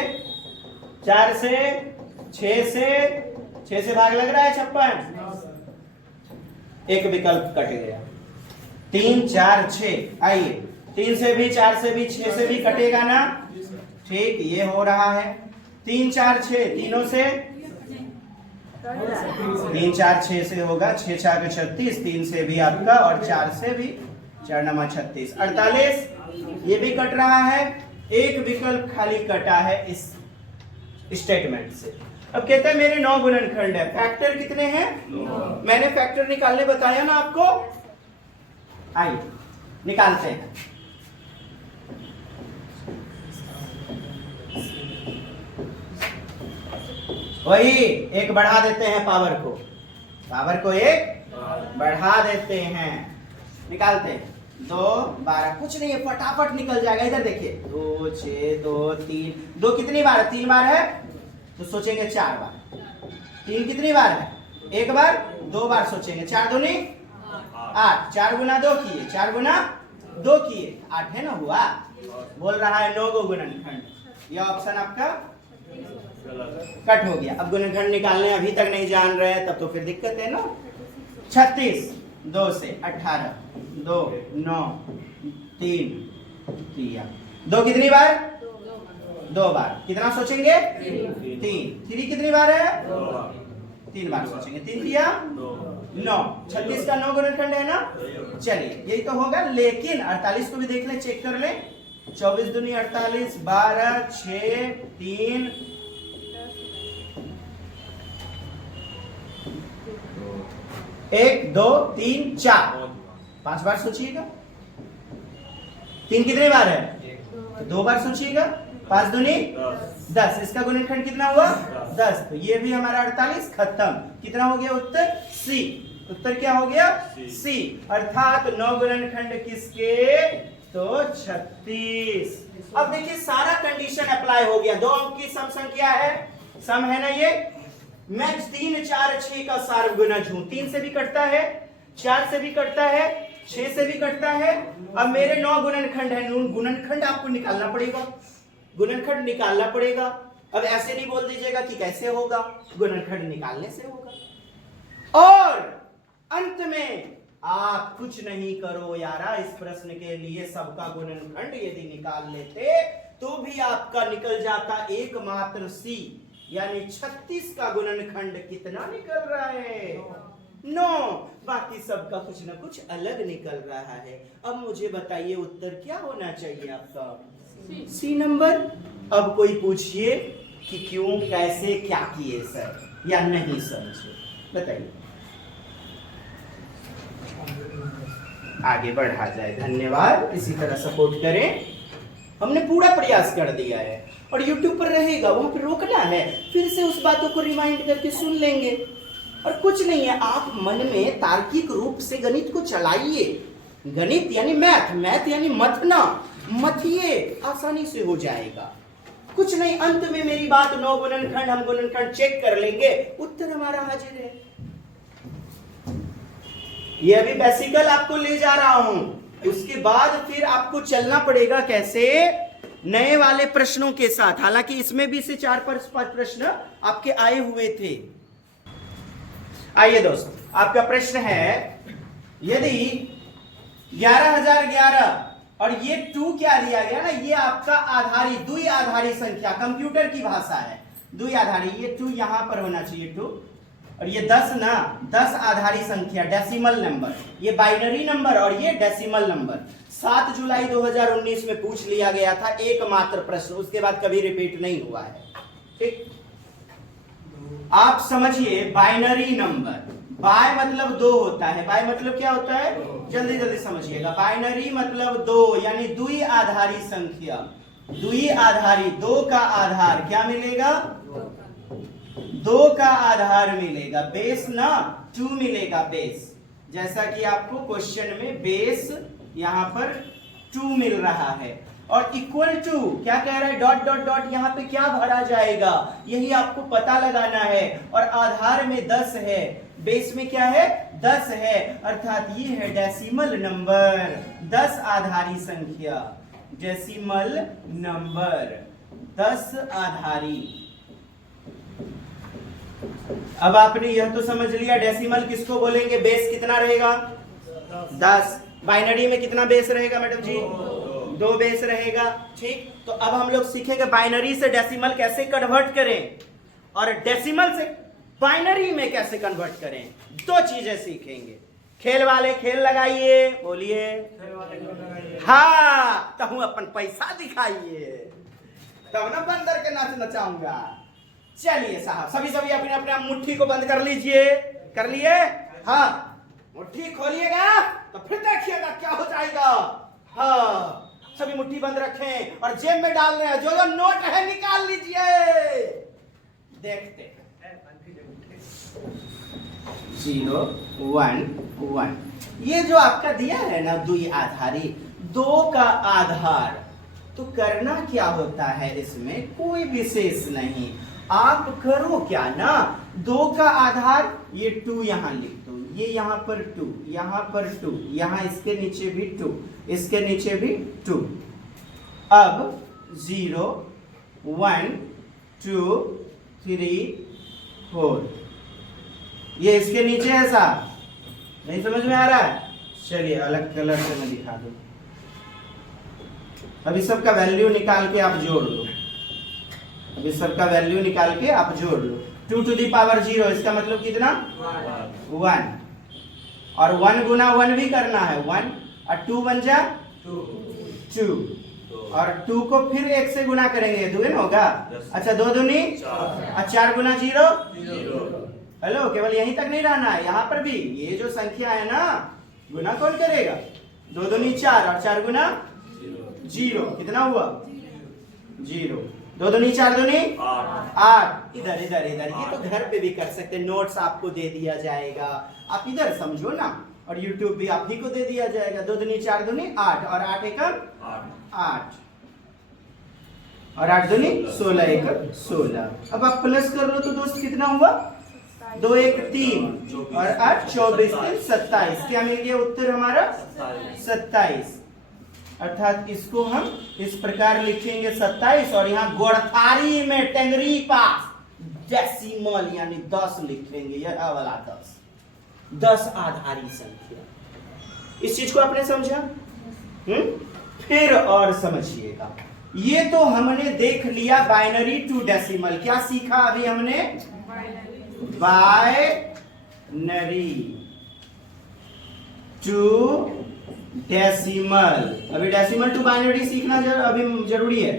4 से, 6 से भाग लग रहा है 56, एक विकल्प कट गया। 3, 4, 6, आइए 3 से भी, 4 से भी, 6 से भी कटेगा ना? ठीक, ये हो रहा है। 3, 4, 6 तीनों से, 3, 4, 6 से होगा, 6, 4 36, 3 से भी आपका, और 4 से भी, 4 9 36, 48, ये भी कट रहा है। एक विकल्प खाली कटा है इस स्टेटमेंट से। अब कहते हैं मेरे 9 गुणनखंड है, फैक्टर कितने हैं? मैंने फैक्टर निकालने बताया ना आपको, आइए निकालते हैं। वही एक बढ़ा देते हैं, पावर को एक बढ़ा देते हैं, निकालते हैं। 2, 12, कुछ नहीं है, फटाफट निकल जाएगा। इधर देखिए, 2, 6, 2, 3, 2 कितनी बार है? 3 बार है, तो सोचेंगे 4 बार। 3 कितनी बार है? 1 बार, 2 बार सोचेंगे। 4 दूनी 8, 4 गुना 2 किए, 4 गुना 2 किए, 8 है ना हुआ। बोल रहा है 9 गुणनखंड। यह ऑप्शन आपका कट हो गया। अब गुणनखंड निकालने अभी तक नहीं जान रहे हैं, तब तो फिर दिक्कत है ना। 36, 2 से 18, 2, 9, 3 किया। 2 कितनी बार? 2 बार। कितना सोचेंगे? 3 कितनी बार है? 3 बार सोचेंगे। 3 किया 9, 36 का 9 गुणनखंड है ना। चलिए यही तो होगा, लेकिन 48 को भी देख ले, चेक कर ले। 24 दूनी 48, 12, 6, 3, 1, 2, 3, 4, 5 बार सोचिएगा। 3 कितनी बार है? तो 2 बार सोचिएगा। 5 दूनी 10, इसका गुणनखंड कितना हुआ? 10। तो ये भी हमारा 48 खत्म। कितना हो गया उत्तर? सी। उत्तर क्या हो गया? सी। अर्थात 9 गुणनखंड किसके? तो 36। अब देखिए सारा कंडीशन अप्लाई हो गया। 2 अंक की सम संख्या है, सम है ना ये। मैं 3, 4, 6 का सार्वगुणज हूं। 3 से भी कटता है, 4 से भी कटता है, 6 से भी कटता है। अब मेरे 9 गुणनखंड है, गुणनखंड आपको निकालना पड़ेगा, गुणनखंड निकालना पड़ेगा। अब ऐसे नहीं बोल दीजिएगा कि कैसे होगा, गुणनखंड निकालने से होगा। और अंत में आप कुछ नहीं करो यारा, इस प्रश्न के लिए सबका गुणनखंड यदि निकाल लेते तो भी आपका निकल जाता एकमात्र सी, यानी 36 का गुणनखंड कितना निकल रहा है? 9। बाकी सबका कुछ ना कुछ अलग निकल रहा है। अब मुझे बताइए उत्तर क्या होना चाहिए आपका? C number. अब कोई पूछिए कि क्यों, कैसे, क्या किए सर, या नहीं समझे, बताइए। आगे बढ़ा जाए। धन्यवाद, इसी तरह सपोर्ट करें। हमने पूरा प्रयास कर दिया है और YouTube पर रहेगा, वहां पर रोकना है, फिर से उस बातों को रिमाइंड करके सुन लेंगे। और कुछ नहीं है, आप मन में तार्किक रूप से गणित को चलाइए। गणित यानी मैथ, मैथ यानी मथना, मथिए, आसानी से हो जाएगा। कुछ नहीं, अंत में मेरी बात 9 गुणनखंड, हम गुणनखंड चेक कर लेंगे, उत्तर हमारा हाजिर है। ये अभी बेसिकल आपको ले जा रहा हूं, उसके बाद फिर आपको चलना पड़ेगा कैसे, नए वाले प्रश्नों के साथ। हालांकि इसमें भी से 4-5 प्रश्न आपके आए हुए थे। आइए दोस्तों, आपका प्रश्न है, यदि 11,011 और ये 2 क्या दिया गया ना, ये आपका आधारी, द्वि आधारी संख्या, कंप्यूटर की भाषा है, द्वि आधारी, ये 2 यहां पर होना चाहिए 2, और ये 10 ना, 10 आधारी संख्या, डेसिमल नंबर, ये बाइनरी नंबर और ये डेसिमल नंबर। 7 जुलाई 2019 में पूछ लिया गया था, एकमात्र प्रश्न, उसके बाद कभी रिपीट नहीं हुआ है। ठीक, आप समझिए, बाइनरी नंबर, बाय मतलब 2 होता है, बाय मतलब क्या होता है, जल्दी जल्दी समझिएगा। बाइनरी मतलब 2, यानी द्वि आधारी संख्या, द्वि आधारी, 2 का आधार क्या मिलेगा, 2 का आधार मिलेगा, बेस ना 2 मिलेगा, बेस, जैसा कि आपको क्वेश्चन में बेस यहां पर 2 मिल रहा है। और इक्वल टू क्या कह रहा है, डॉट डॉट डॉट, यहां पे क्या भरा जाएगा, यही आपको पता लगाना है। और आधार में 10 है, बेस में क्या है, 10 है, अर्थात ये है डेसिमल नंबर, 10 आधारी संख्या, डेसिमल नंबर 10 आधारी। अब आपने यह तो समझ लिया, डेसिमल किसको बोलेंगे, बेस कितना रहेगा, 10। बाइनरी में कितना बेस रहेगा मैडम जी, 2 बेस रहेगा। ठीक, तो अब हम लोग सीखेंगे बाइनरी से डेसिमल कैसे कन्वर्ट करें और डेसिमल से बाइनरी में कैसे कन्वर्ट करें, 2 चीजें सीखेंगे। खेल वाले खेल लगाइए, बोलिए हाँ, तो अपन पैसा दिखाइए, तब ना बंदर के नाच नचाऊंगा। चलिए साहब, सभी अपने अपने मुट्ठी को बंद कर लीजिए, कर लिए, हाँ, मुट्ठी खोलिएगा तो फिर देखिएगा क्या हो जाएगा। हाँ, सभी मुट्ठी बंद रखें और जेब में डाल रहे हैं, जो जो नोट है निकाल लीजिए, देखते हैं। 0 1 1, ये जो आपका दिया है ना द्वि आधारी, 2 का आधार, तो करना क्या होता है इसमें, कोई विशेष नहीं, आप करो क्या ना, 2 का आधार, ये 2 यहां लिख दो, ये यहां पर 2, यहां पर 2, यहां इसके नीचे भी 2, इसके नीचे भी 2। अब 0 1 2 3 4, ये इसके नीचे है साहब, नहीं समझ में आ रहा है, चलिए अलग कलर से मैं दिखा दूं। अभी सबका वैल्यू निकाल के आप जोड़ लो, अभी सबका वैल्यू निकाल के आप जोड़ लो। 2 to the power 0, इसका मतलब कितना, 1, और 1 गुना 1 भी करना है, 1 और 2 बन जा 2, और 2 को फिर 1 से गुना करेंगे, 2 होगा, अच्छा 2 दूनी 4, 4 गुना 0, हेलो, केवल यहीं तक नहीं रहना है, यहाँ पर भी ये जो संख्या है ना, गुना कौन करेगा, 2 दूनी 4 और 4 गुना 0, कितना हुआ 0, 2 दूनी 4 दूनी 8, इधर इधर इधर, ये तो घर पे भी कर सकते, नोट्स आपको दे दिया जाएगा, आप इधर समझो ना, और YouTube भी आप ही को दे दिया जाएगा। 2 दूनी 4 दूनी 8 और 8 एकम 8 और 8 दूनी 16 एकम 16। अब आप प्लस कर लो तो दोस्त कितना हुआ, 2 1 3 और 8 24 3 27, क्या मिल गया उत्तर हमारा 27। अर्थात इसको हम इस प्रकार लिखेंगे 27, और यहाँ गोरथारी में टेंगरी पास डेसिमल यानी 10 लिखेंगे, यह वाला 10 आधारी संख्या। इस चीज को आपने समझा, फिर और समझिएगा, ये तो हमने देख लिया बाइनरी टू डेसिमल, क्या सीखा अभी हमने, बाइनरी टू डेसिमल। अभी डेसिमल टू बाइनरी सीखना अभी जरूरी है।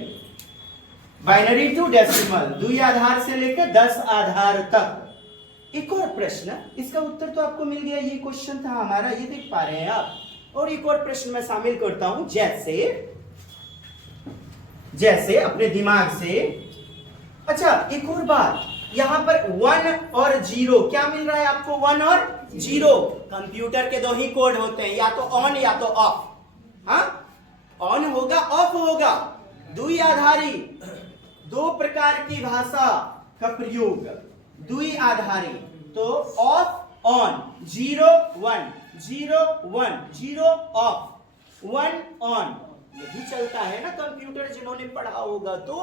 बाइनरी टू डेसिमल, 2 आधार से लेकर 10 आधार तक। एक और प्रश्न, इसका उत्तर तो आपको मिल गया, ये क्वेश्चन था हमारा, ये देख पा रहे हैं आप। और एक और प्रश्न मैं शामिल करता हूं, जैसे अपने दिमाग से। अच्छा, एक और बात, यहां पर 1 और 0 क्या मिल रहा है आपको? 1 और 0। कंप्यूटर के 2 ही कोड होते हैं, या तो ऑन या तो ऑफ। हाँ, ऑन होगा ऑफ होगा, 2 आधारी, 2 प्रकार की भाषा का प्रयोग, 2 आधारी। तो ऑफ ऑन, 0 1, 0 1, 0 ऑफ, 1 ऑन, यही चलता है ना कंप्यूटर। जिन्होंने पढ़ा होगा तो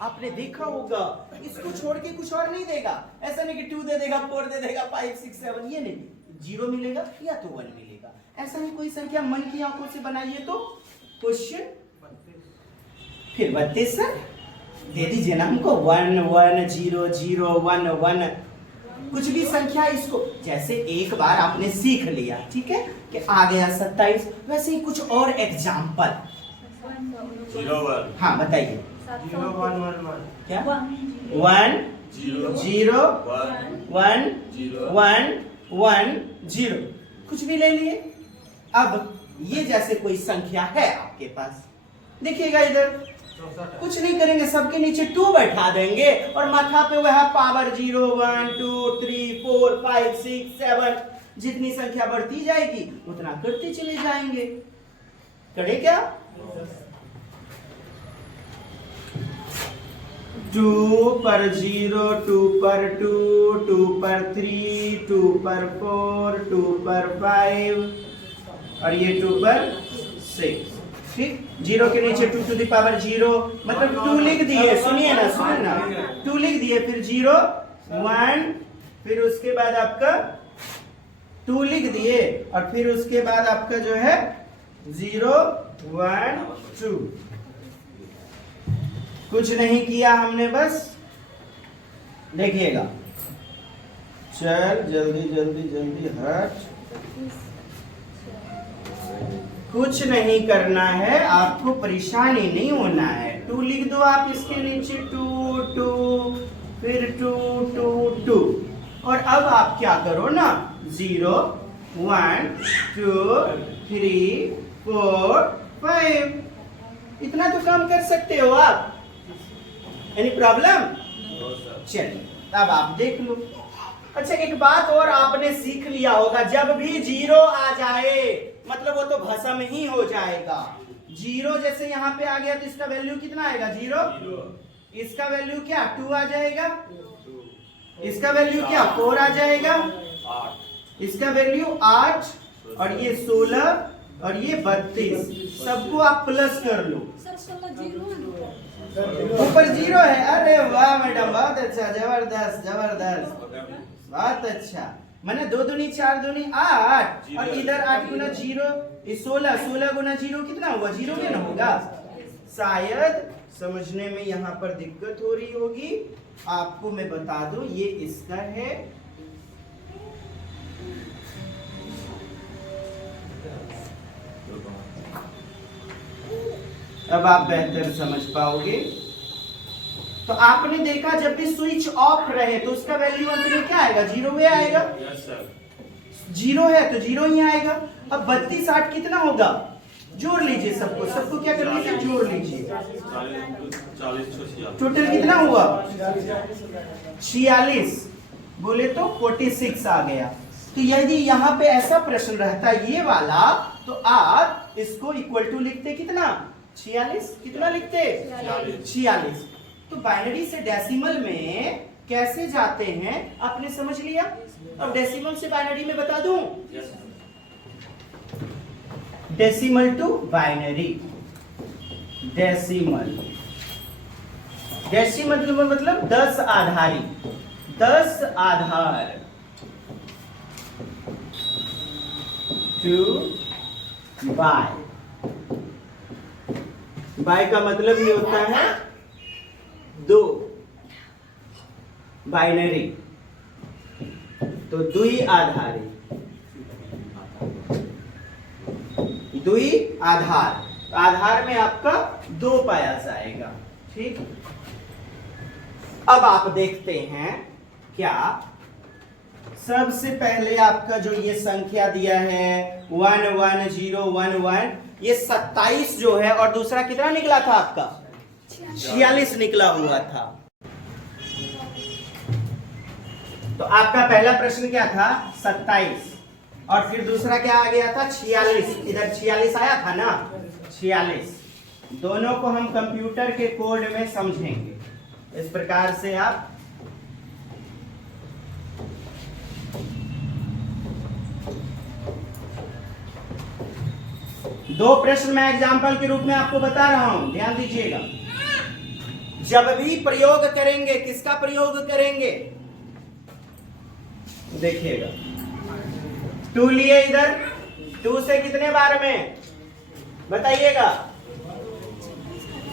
आपने देखा होगा, इसको छोड़ के कुछ और नहीं देगा। ऐसा नहीं कि 2 दे देगा, 4 दे देगा, 5 6 7, ये नहीं, 0 मिलेगा या तो 1 मिलेगा। ऐसा नहीं कोई संख्या मन की आंखों से बनाइए तो क्वेश्चन फिर 32 सर दे दीजिए ना हमको। 1 1 0 0 1 1, कुछ भी संख्या इसको, जैसे एक बार आपने सीख लिया, ठीक है, कि आ गया 27, वैसे ही कुछ और एग्जाम्पल। 0 1, हाँ बताइए। 0 1 1 1, क्या? 1 0 0 1 1 1 0, कुछ भी ले लिए। अब ये जैसे कोई संख्या है आपके पास, देखिएगा इधर, कुछ नहीं करेंगे, सबके नीचे 2 बैठा देंगे और माथा पे वह पावर 0 1 2 3 4 5 6 7, जितनी संख्या बढ़ती जाएगी उतना करते चले जाएंगे। करें क्या? 2 पर 0, 2 पर 2, 2 पर 3, 2 पर 4, 2 पर 5 और ये 2 पर 6। ठीक, 0 के नीचे 2 टू द पावर 0, मतलब 2 लिख दिए। सुनिए ना, सुनिए ना, 2 लिख दिए, फिर 0 1, फिर उसके बाद आपका 2 लिख दिए और फिर उसके बाद आपका जो है 0 1 2। कुछ नहीं किया हमने, बस देखिएगा। चल जल्दी जल्दी जल्दी हट, कुछ नहीं करना है, आपको परेशानी नहीं होना है। 2 लिख दो आप इसके नीचे, 2 2, फिर 2 2 2, और अब आप क्या करो ना, 0 1 2 3 4 5, इतना तो काम कर सकते हो आप। Any problem? चलिए अब आप देख लो। अच्छा, एक बात और आपने सीख लिया होगा, जब भी 0 आ जाए मतलब वो तो भस्म ही हो जाएगा। 0 जैसे यहाँ पे आ गया तो इसका वैल्यू कितना आएगा? 0। इसका वैल्यू क्या? 2 आ जाएगा। इसका वैल्यू क्या? 4 आ जाएगा। 8, इसका वैल्यू 8, और ये 16 और ये 32, सबको आप प्लस कर लो। सर 16 0 है। ऊपर 0 है। अरे वाह मैडम, बहुत अच्छा, जबरदस्त जबरदस्त, बहुत अच्छा। मैंने 2 दूनी 4 दूनी 8, और इधर 8 गुना 0 16, 16 गुना 0 कितना हुआ? 0 में ना होगा। शायद समझने में यहाँ पर दिक्कत हो रही होगी, आपको मैं बता दूं, ये इसका है, अब आप बेहतर समझ पाओगे। तो आपने देखा जब भी स्विच ऑफ रहे तो उसका वैल्यू अंत में क्या आएगा? 0 में आएगा। यस सर, 0 है तो 0 ही आएगा। अब 32 8 कितना होगा? जोड़ लीजिए सबको, सबको क्या कर लीजिए? जोड़ लीजिए। 40 टोटल कितना हुआ? 46, बोले तो 46 आ गया। तो यदि यहाँ पे ऐसा प्रश्न रहता ये वाला, तो आप इसको इक्वल टू लिखते कितना? 46। कितना लिखते? 46। तो बाइनरी से डेसिमल में कैसे जाते हैं आपने समझ लिया। अब डेसिमल से बाइनरी में बता दूं, डेसिमल टू बाइनरी। डेसिमल मतलब 10 आधारी, 10 आधार टू बाय का मतलब ये होता है 2, बाइनरी तो 2 आधारी। दुई आधार, तो आधार में आपका 2 पाया जाएगा। ठीक, अब आप देखते हैं क्या, सबसे पहले आपका जो ये संख्या दिया है 1 1 0 1 1, ये 27 जो है, और दूसरा कितना निकला था आपका 46 निकला हुआ था। तो आपका पहला प्रश्न क्या था 27, और फिर दूसरा क्या आ गया था 46, इधर 46 आया था ना 46। दोनों को हम कंप्यूटर के कोड में समझेंगे। इस प्रकार से आप दो प्रश्न मैं एग्जाम्पल के रूप में आपको बता रहा हूं, ध्यान दीजिएगा। जब भी प्रयोग करेंगे, किसका प्रयोग करेंगे, देखिएगा 2 लिए इधर, 2 से कितने बार में बताइएगा,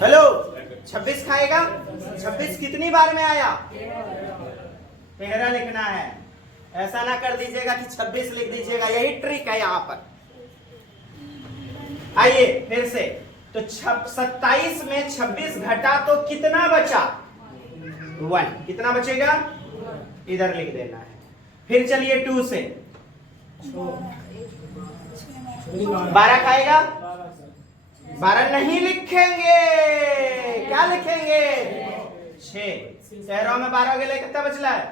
हेलो 26 खाएगा, 26 कितनी बार में आया 13 लिखना है। ऐसा ना कर दीजिएगा कि 26 लिख दीजिएगा, यही ट्रिक है यहां पर। आइए फिर से, तो 27 में 26 घटा तो कितना बचा 1, कितना बचेगा इधर लिख देना है। फिर चलिए 2 से 12 खाएगा, 12 नहीं लिखेंगे, क्या लिखेंगे 6, शहरों में 12 के लिए कितना बचला है।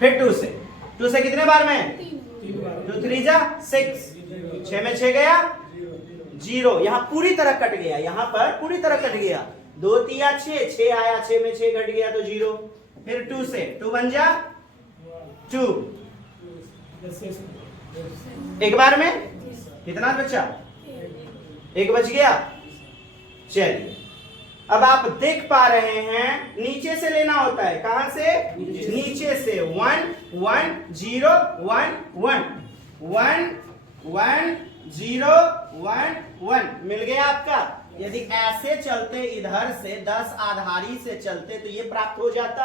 फिर 2 से कितने बार में 2 3 जा 6, 6 में 6 गया 0, यहां पूरी तरह कट गया, यहां पर पूरी तरह कट गया, 2 तिया 6, 6 आया, 6 में 6 घट गया तो 0। फिर 2 से 2 बन जा 2, एक बार में कितना बचा, 1 बच गया। चलिए अब आप देख पा रहे हैं, नीचे से लेना होता है, कहां से नीचे से 1 1 0 1 1 1 1 0 1 1 मिल गया आपका। यदि ऐसे चलते इधर से 10 आधारी से चलते तो ये प्राप्त हो जाता।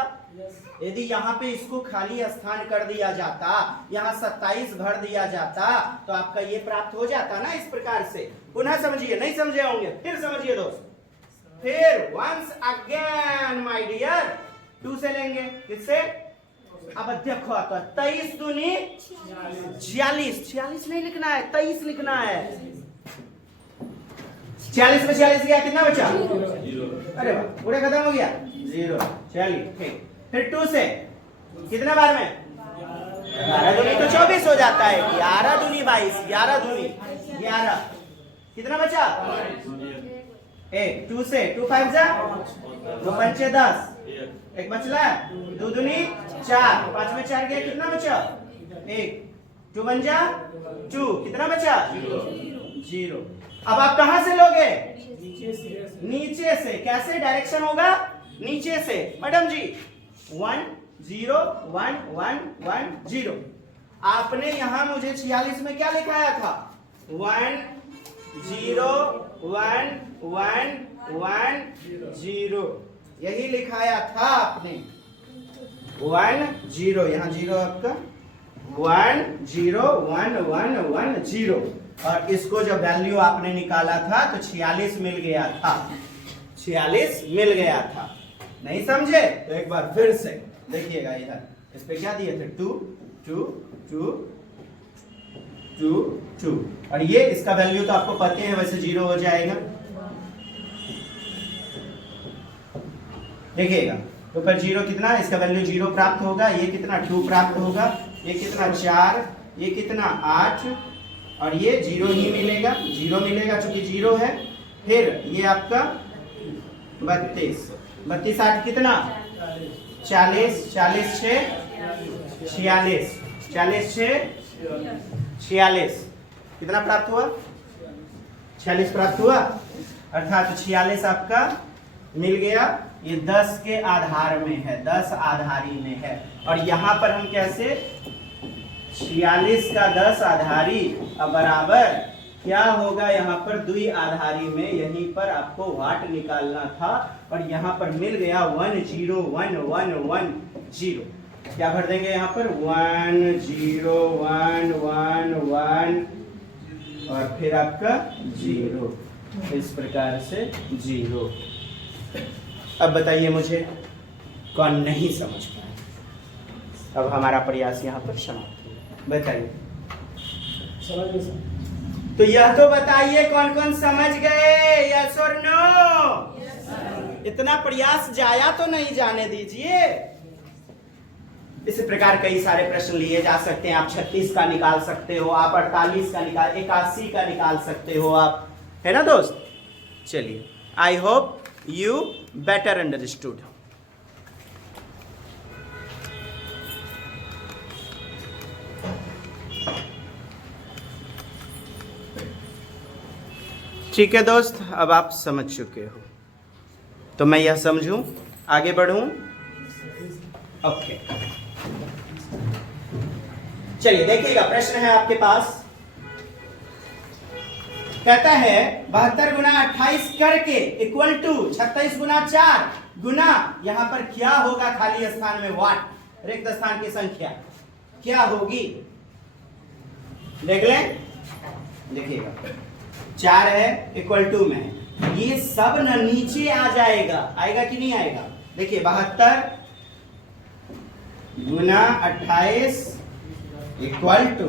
यदि यहाँ पे इसको खाली स्थान कर दिया जाता, यहाँ 27 भर दिया जाता, तो आपका ये प्राप्त हो जाता ना इस प्रकार से। पुनः समझिए, नहीं समझे होंगे फिर समझिए दोस्त। फिर वंस अगेन माय डियर 2 से लेंगे, किससे, अब देखो आपका 23 दूनी 46, 46 नहीं लिखना है 23 लिखना है। 46 में 46 गया, कितना बचा 0। अरे वाह, पूरे खत्म हो गया 0। चलिए ठीक, फिर 2 से कितना बार में 12 दूनी तो 24 हो जाता है, 11 दूनी 22, 11 दूनी 11, कितना बचा 1। 2 से 2 5 जा 2 5 10, 1 बचला, 2 दूनी 4, 5 में 4 गया, कितना बचा 1, 2 बन जा 2, कितना बचा 0। अब आप कहां से लोगे, नीचे से। कैसे डायरेक्शन होगा, नीचे से मैडम जी 1 0 1 1 1 0। आपने यहां मुझे 46 में क्या लिखाया था 1 0 1 1 1 0, यही लिखाया था आपने 1 0, यहाँ 0 आपका 1 0 1 1 1 0, और इसको जब वैल्यू आपने निकाला था तो 46 मिल गया था, 46 मिल गया था। नहीं समझे तो एक बार फिर से देखिएगा, इधर इस पे क्या दिए थे 2 2 2 2 2, और ये इसका वैल्यू तो आपको पता है, वैसे 0 हो जाएगा। देखिएगा तो फिर 0 कितना, इसका वैल्यू 0 प्राप्त होगा, ये कितना 2 प्राप्त होगा, ये कितना 4, ये कितना 8, और ये 0 ही मिलेगा, 0 मिलेगा चूंकि 0 है। फिर ये आपका 32 32 8 कितना 40, 40 6 46, 40 6 46, कितना प्राप्त हुआ 46 प्राप्त हुआ, अर्थात 46 आपका मिल गया। ये 10 के आधार में है, 10 आधारी में है, और यहां पर हम कैसे 46 का 10 आधारी बराबर क्या होगा, यहाँ पर द्वि आधारी में, यहीं पर आपको वाट निकालना था, और यहाँ पर मिल गया 1 0 1 1 1 0। क्या भर देंगे यहाँ पर 1 0 1 1 1 और फिर आपका 0, इस प्रकार से 0। अब बताइए मुझे कौन नहीं समझ पाया। अब हमारा प्रयास यहाँ पर समाप्त हुआ। बताइए तो यह तो बताइए कौन कौन समझ गए, यस और नो। इतना प्रयास जाया तो नहीं जाने दीजिए। इसी प्रकार कई सारे प्रश्न लिए जा सकते हैं। आप 36 का निकाल सकते हो, आप 48 का निकाल, 81 का निकाल सकते हो आप, है ना दोस्त। चलिए, I hope you better understood. ठीक है दोस्त, अब आप समझ चुके हो तो मैं यह समझूं, आगे बढ़ूं। ओके, चलिए देखिएगा, प्रश्न है आपके पास। कहता है 72 गुना 28 करके इक्वल टू 36 गुना 4 गुना, यहां पर क्या होगा खाली स्थान में, वाट, रिक्त स्थान की संख्या क्या होगी, देख लें। देखिएगा 4 है इक्वल टू में, ये सब न नीचे आ जाएगा, आएगा कि नहीं आएगा। देखिए 72 गुना 28 इक्वल टू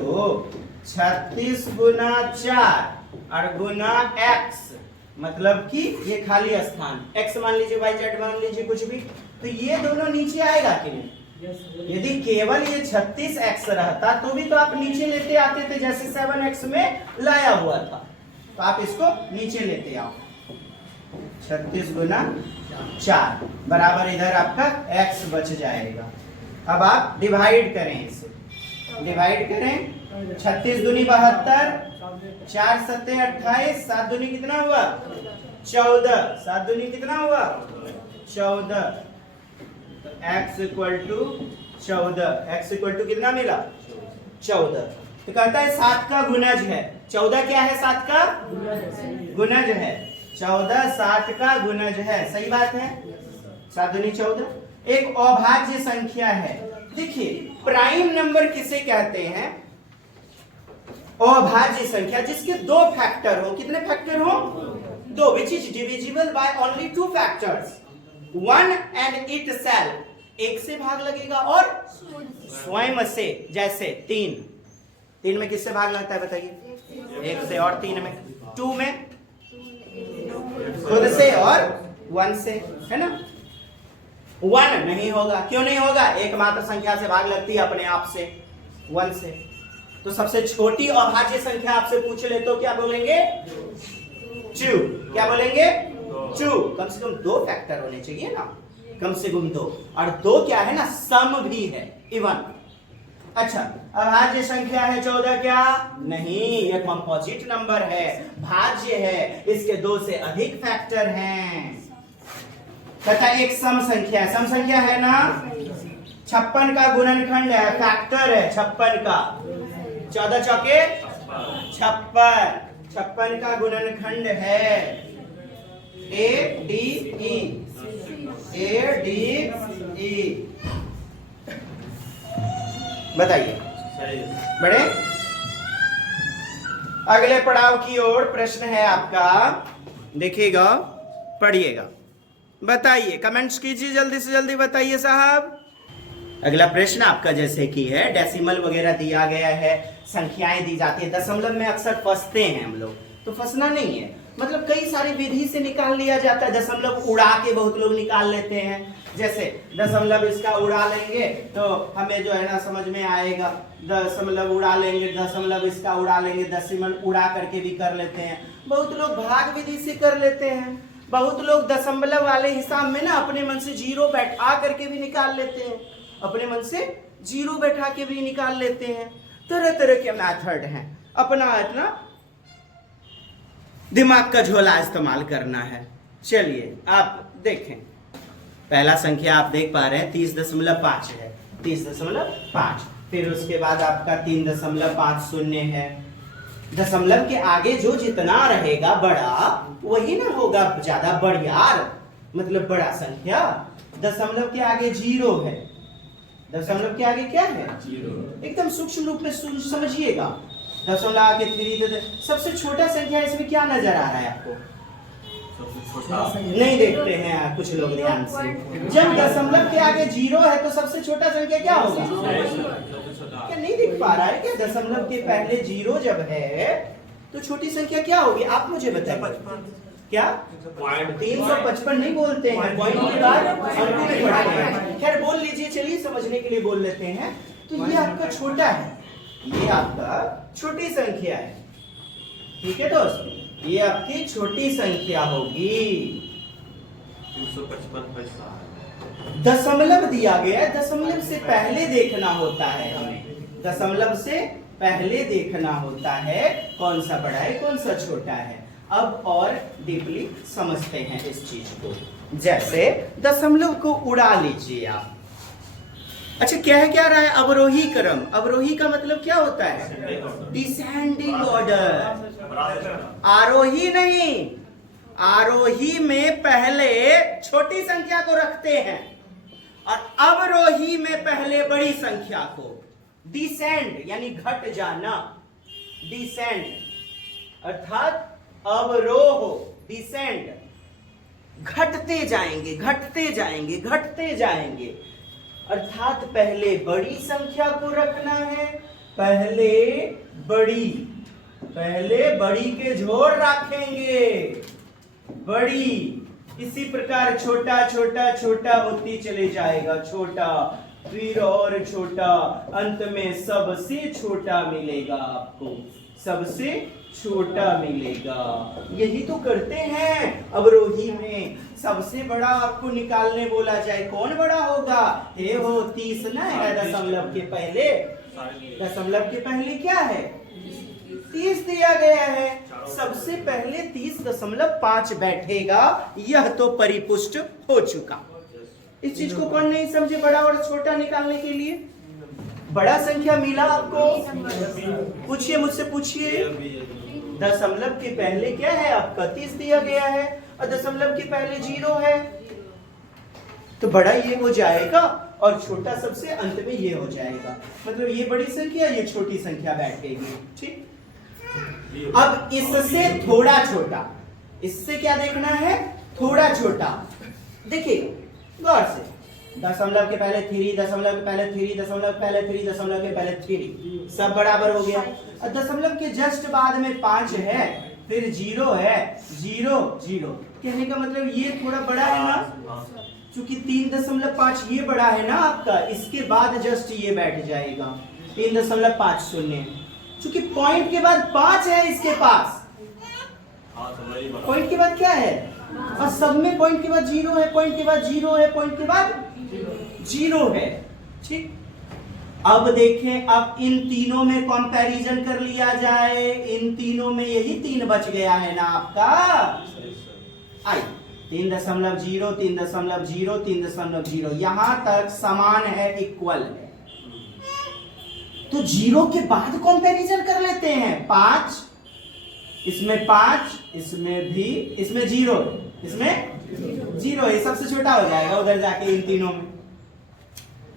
36 गुना 4 और गुना x, मतलब कि ये खाली स्थान x मान लीजिए, y z मान लीजिए, कुछ भी, तो ये दोनों नीचे आएगा कि नहीं। यदि केवल ये 36x रहता तो भी तो आप नीचे लेते आते थे, जैसे 7x में लाया हुआ था, तो आप इसको नीचे लेते आओ। 36 गुना 4 बराबर इधर आपका x बच जाएगा। अब आप डिवाइड करें, इसे डिवाइड करें, 36 दूनी 72, 4 सत्ते 28, 7 दूनी कितना हुआ 14, 7 दूनी कितना हुआ 14, तो x equal to 14, x equal to कितना मिला 14। तो कहता है 7 का गुणज है, 14 क्या है 7 का गुणज है, 14 7 का गुणज है, सही बात है। 7 दूनी 14 एक अभाज्य संख्या है। देखिए प्राइम नंबर किसे कहते हैं, अभाज्य संख्या जिसके 2 फैक्टर हो। कितने फैक्टर हो 2, which is divisible by only 2 factors, 1 and itself, एक से भाग लगेगा और स्वयं से, जैसे 3 में किससे भाग लगता है बताइए, 1 से, और 3 में 2 में खुद से और 1 से, है ना। 1 नहीं होगा, क्यों नहीं होगा, एकमात्र संख्या से भाग लगती है अपने आप से, 1 से। तो सबसे छोटी अभाज्य संख्या आपसे पूछ ले तो क्या बोलेंगे 2, क्या बोलेंगे 2। कम से कम 2 फैक्टर होने चाहिए ना, कम से कम 2, और 2 क्या है ना, सम भी है, इवन। अच्छा, अभाज्य संख्या है 14, क्या नहीं, ये कंपोजिट नंबर है, भाज्य है, इसके 2 से अधिक फैक्टर हैं। तथा एक सम संख्या है, सम संख्या है ना, 56 का गुणनखंड है, फैक्टर है 56 का, 14 चौके 56, 56 का गुणनखंड है ADE, बताइए बड़े। अगले पड़ाव की ओर प्रश्न है आपका, देखिएगा, पढ़िएगा, बताइए, कमेंट्स कीजिए, जल्दी से जल्दी बताइए साहब। अगला प्रश्न आपका जैसे कि है, डेसिमल वगैरह दिया गया है, संख्याएं दी जाती है। दशमलव में अक्सर फंसते हैं हम लोग, तो फंसना नहीं है, मतलब कई सारी विधि से निकाल लिया जाता है। दशमलव उड़ा के बहुत लोग निकाल लेते हैं, जैसे दशमलव इसका उड़ा लेंगे तो हमें जो है ना समझ में आएगा, दशमलव उड़ा लेंगे, दशमलव इसका उड़ा लेंगे, दशमलव उड़ा करके भी कर लेते हैं। बहुत लोग भाग विधि से कर लेते हैं, बहुत लोग दशमलव वाले हिसाब में ना अपने मन से 0 बैठा करके भी निकाल लेते हैं, अपने मन से 0 बैठा के भी निकाल लेते हैं। तरह तरह के मेथड हैं, अपना इतना दिमाग का झोला इस्तेमाल करना है। चलिए आप देखें, पहला संख्या आप देख पा रहे हैं 30.5 है, 30.5, फिर उसके बाद आपका 3.50 है। दशमलव के आगे जो जितना रहेगा बड़ा वही ना होगा ज्यादा बढ़ियार, मतलब बड़ा संख्या। दशमलव के आगे 0 है, दशमलव के आगे क्या है 0, एकदम सूक्ष्म रूप में समझिएगा। दशमलव आगे 3 सबसे छोटा संख्या इसमें क्या नजर आ रहा है आपको? सबसे छोटा नहीं देखते हैं कुछ लोग ध्यान से। जब दशमलव के आगे 0 है तो सबसे छोटा संख्या क्या होगा? सबसे छोटा क्या नहीं दिख पा रहा है क्या? दशमलव के पहले 0 जब है तो छोटी संख्या क्या होगी? आप मुझे बताइए। क्या? 355 नहीं बोलते हैं, पॉइंट के बाद अंक में पढ़ते हैं। खैर बोल लीजिए, चलिए समझने के लिए बोल लेते हैं। तो ये आपका छोटा है, ये आपका छोटी संख्या है, ठीक है दोस्त? ये आपकी छोटी संख्या होगी। 355 पैसा दशमलव दिया गया है, दशमलव से पहले देखना होता है हमें, दशमलव से पहले देखना होता है कौन सा बड़ा है कौन सा छोटा है। अब और डीपली समझते हैं इस चीज को। जैसे दशमलव को उड़ा लीजिए आप। अच्छा क्या रहा है? अवरोही क्रम। अवरोही का मतलब क्या होता है? Descending order. आरोही नहीं, आरोही में पहले छोटी संख्या को रखते हैं और अवरोही में पहले बड़ी संख्या को। डिसेंड यानी घट जाना, डिसेंड अर्थात अवरोह, डिसेंड घटते जाएंगे घटते जाएंगे घटते जाएंगे, अर्थात पहले बड़ी संख्या को रखना है, पहले बड़ी के जोड़ रखेंगे, बड़ी, इसी प्रकार छोटा छोटा छोटा होती चले जाएगा, छोटा फिर और छोटा, अंत में सबसे छोटा मिलेगा आपको, सबसे छोटा मिलेगा। यही तो करते हैं अवरोही में। सबसे बड़ा आपको निकालने बोला जाए, कौन बड़ा होगा? हे हो 30 ना है दशमलव के पहले, दशमलव के पहले क्या है? 30 दिया गया है, सबसे पहले 30.5 बैठेगा। यह तो परिपुष्ट हो चुका। इस चीज को कौन नहीं समझे? बड़ा और छोटा निकालने के लिए बड़ा संख्या मिला आपको? पूछिए, मुझसे पूछिए। दशमलव के पहले क्या है आपका? 30 दिया गया है और दशमलव के पहले 0 है, तो बड़ा ये हो जाएगा और छोटा सबसे अंत में ये हो जाएगा। मतलब ये बड़ी संख्या, ये छोटी संख्या बैठेगी। ठीक। अब इससे थोड़ा छोटा, इससे क्या देखना है? थोड़ा छोटा। देखिए गौर से, दशमलव के पहले 3, दशमलव के पहले 3, दशमलव के पहले 3, दशमलव के पहले 3, सब बराबर हो गया। और दशमलव के जस्ट बाद में 5 है, फिर 0 है, 0 0। कहने का मतलब ये थोड़ा बड़ा है ना, क्योंकि 3.5 ये बड़ा है ना आपका, इसके बाद जस्ट ये बैठ जाएगा 3.50, क्योंकि पॉइंट के बाद 5 है इसके पास। पॉइंट के बाद क्या है? और सब में पॉइंट के बाद 0 है, पॉइंट के बाद 0 है, पॉइंट के बाद 0 है। ठीक। अब देखें, अब इन तीनों में कंपैरिजन कर लिया जाए। इन तीनों में यही 3 बच गया है ना आपका। आई 3.0 3.0 3.0 यहां तक समान है, इक्वल है। तो 0 के बाद कंपैरिजन कर लेते हैं। 5 इसमें 5, इसमें भी, इसमें 0, इसमें 0 है, सबसे छोटा हो जाएगा उधर जाके इन तीनों में।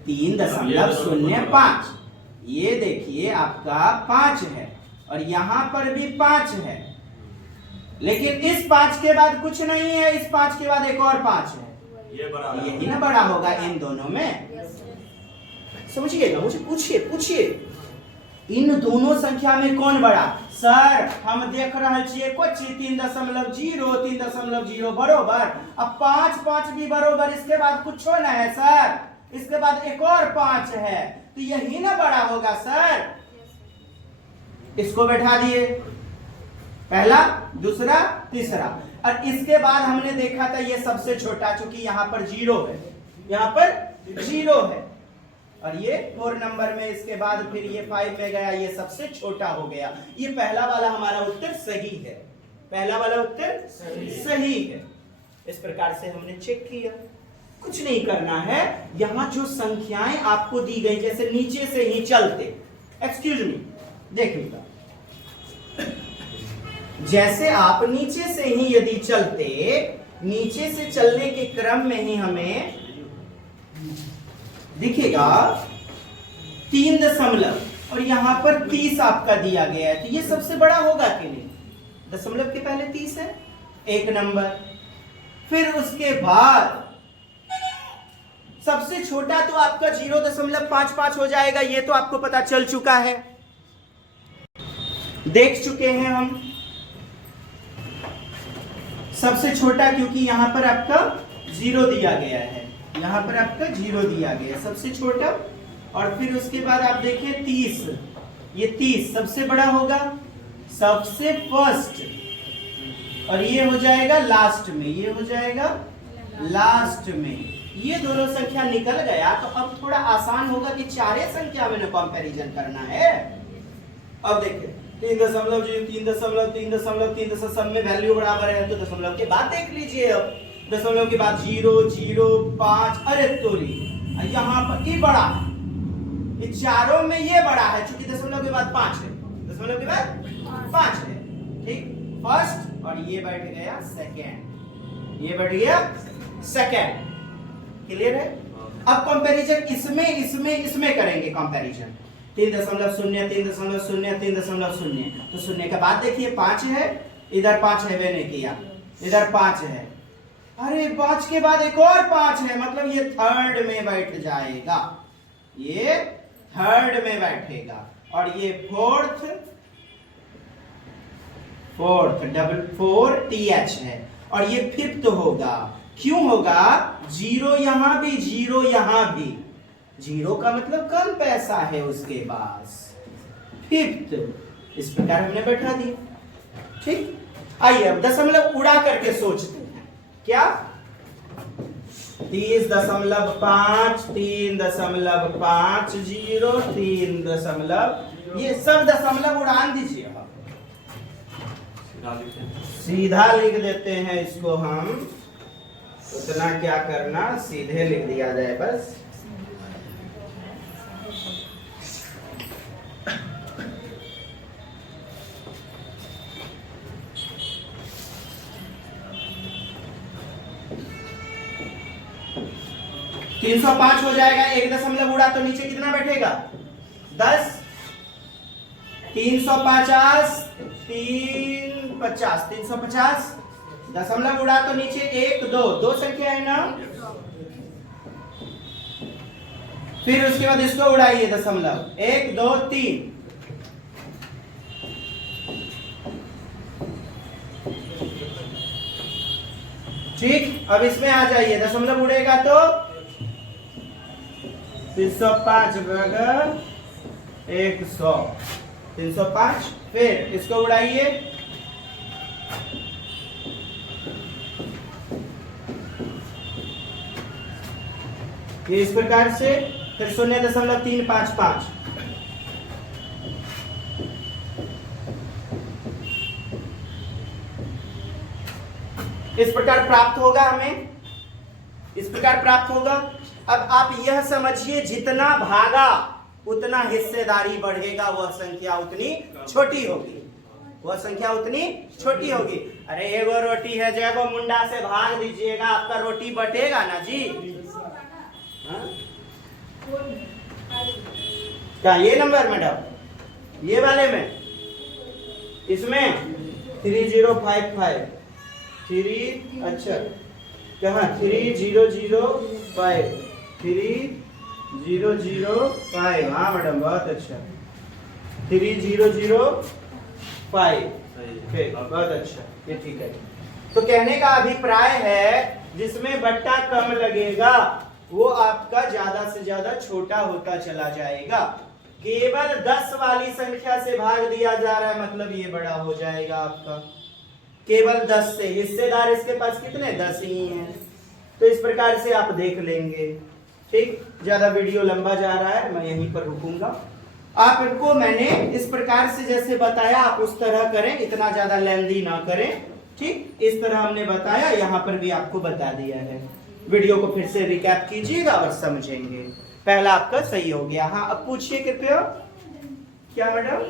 3.05 ये देखिए आपका 5 है और यहां पर भी 5 है, लेकिन इस 5 के बाद कुछ नहीं है, इस 5 के बाद एक और 5 है। ये बड़ा है। यही ना बड़ा होगा इन दोनों में। समझिएगा, मुझे पूछिए इन दोनों संख्या में कौन बड़ा? सर हम देख रहे छिए कुछ 3.0 3.0 बरोबर, अब 5 भी बरोबर, इसके बाद कुछ ना है सर, इसके बाद एक और 5 है, तो यही ना बड़ा होगा सर। इसको बैठा दिए, पहला, दूसरा, तीसरा, और इसके बाद हमने देखा था ये सबसे छोटा, चूंकि यहां पर 0 है, यहां पर 0 है, और ये 4 नंबर में, इसके बाद फिर ये 5 में गया, ये सबसे छोटा हो गया। ये पहला वाला हमारा उत्तर सही है, पहला वाला उत्तर सही है। इस प्रकार से हमने चेक किया। कुछ नहीं करना है, यहां जो संख्याएं आपको दी गई, जैसे नीचे से ही चलते, एक्सक्यूज मी, देखिएगा, जैसे आप नीचे से ही यदि चलते, नीचे से चलने के क्रम में ही हमें दिखेगा 3 दशमलव और यहाँ पर 30 आपका दिया गया है, तो ये सबसे बड़ा होगा कि नहीं? दशमलव के पहले 30 है, एक नंबर। फिर उसके बाद सबसे छोटा तो आपका 0.55 हो जाएगा, ये तो आपको पता चल चुका है, देख चुके हैं हम। सबसे छोटा क्योंकि यहां पर आपका 0 दिया गया है, यहां पर आपका 0 दिया गया है, सबसे छोटा। और फिर उसके बाद आप देखें 30, ये 30 सबसे बड़ा होगा, सबसे फर्स्ट, और ये हो जाएगा लास्ट में, ये हो जाएगा लास्ट में। ये दोनों संख्या निकल गया, तो अब थोड़ा आसान होगा कि चारे संख्या में कंपैरिजन करना है। अब देखिए 3.3 सब में वैल्यू बराबर है, तो दशमलव के बाद देख लीजिए। अब दशमलव के बाद 0, 0, 5, अरे तोरी, यहाँ पर ये बड़ा है, ये चारों में ये बड़ा है, क्योंकि दशमलव के बाद 5 है, दशमलव के बाद 5 है, ठीक, फर्स्ट। और ये बैठ गया सेकेंड, ये बैठ गया सेकेंड। क्लियर है? अब कंपैरिजन इसमें करेंगे कंपैरिजन। 3.0, 3.0, 3.0, तो शून्य के बाद देखिए 5 है, इधर 5 है, मैंने किया, इधर 5 है, अरे 5 के बाद एक और 5 है, मतलब ये थर्ड में बैठ जाएगा, ये थर्ड में बैठेगा। और ये फोर्थ, डबल 4 TH है, और ये फिफ्थ होगा। क्यों होगा? 0 यहां भी, 0 यहां भी, 0 का मतलब कम पैसा है उसके पास, फिफ्थ। इस प्रकार हमने बैठा दिया, ठीक। आइए अब दशमलव उड़ा करके सोचते हैं, क्या? 30.5, 3.50, 3 ये सब दशमलव उड़ान दीजिए, सीधा लिख देते हैं इसको हम, उतना क्या करना, सीधे लिख दिया जाए बस। तो 305 हो जाएगा, एक दशमलव उड़ा तो नीचे कितना बैठेगा? 10। 350, 350 दशमलव उड़ा तो नीचे 1, 2, 2 संख्या है ना। फिर उसके बाद इसको उड़ाइए दशमलव, 1, 2, 3, ठीक। अब इसमें आ जाइए, दशमलव उड़ेगा तो 305 बराबर 100, 305। फिर इसको उड़ाइए, ये इस प्रकार से। फिर 0.355, इस प्रकार प्राप्त होगा, हमें इस प्रकार प्राप्त होगा। अब आप यह समझिए, जितना भागा उतना हिस्सेदारी बढ़ेगा, वह संख्या उतनी छोटी होगी, वह संख्या उतनी छोटी होगी। अरे एगो रोटी है, जगह मुंडा से भाग दीजिएगा, आपका रोटी बटेगा ना जी। क्या ये नंबर मैडम, ये वाले में, इसमें 3055, 3, अच्छा कहाँ, 3005, 3005, हाँ मैडम बहुत अच्छा, 3005, बहुत अच्छा, ये ठीक है। तो कहने का अभिप्राय है, जिसमें बट्टा कम लगेगा वो आपका ज्यादा से ज्यादा छोटा होता चला जाएगा। केवल 10 वाली संख्या से भाग दिया जा रहा है, मतलब ये बड़ा हो जाएगा आपका, केवल 10 से। हिस्सेदार इसके पास कितने? 10 ही हैं। तो इस प्रकार से आप देख लेंगे, ठीक। ज्यादा वीडियो लंबा जा रहा है, मैं यहीं पर रुकूंगा। आपको मैंने इस प्रकार से जैसे बताया, आप उस तरह करें, इतना ज्यादा लेंदी ना करें, ठीक। इस तरह हमने बताया, यहाँ पर भी आपको बता दिया है। वीडियो को फिर से रिकैप कीजिएगा और समझेंगे। पहला आपका सही हो गया। हाँ अब पूछिए कृपया, क्या मैडम?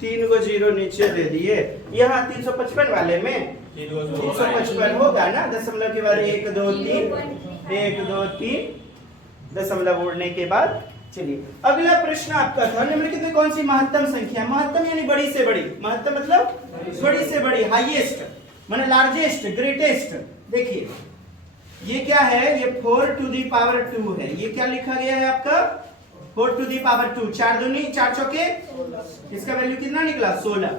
3 को 0 नीचे दे दिए। यहाँ 355 वाले में 355 होगा ना, दशमलव के बाद 1, 2, 3, 1, 2, 3, दशमलव उड़ने के बाद चलिए अगला प्रश्न आपका था निम्नलिखित में कौन सी महत्तम संख्या है? महत्तम यानी बड़ी से बड़ी, महत्तम मतलब बड़ी से बड़ी, हाईएस्ट माने लार्जेस्ट, ग्रेटेस्ट। देखिए ये क्या है, ये 4 टू दी पावर 2 है। ये क्या लिखा गया है आपका 4 टू दी पावर 2, 4 दूनी 4 चौके, इसका वैल्यू कितना निकला 16,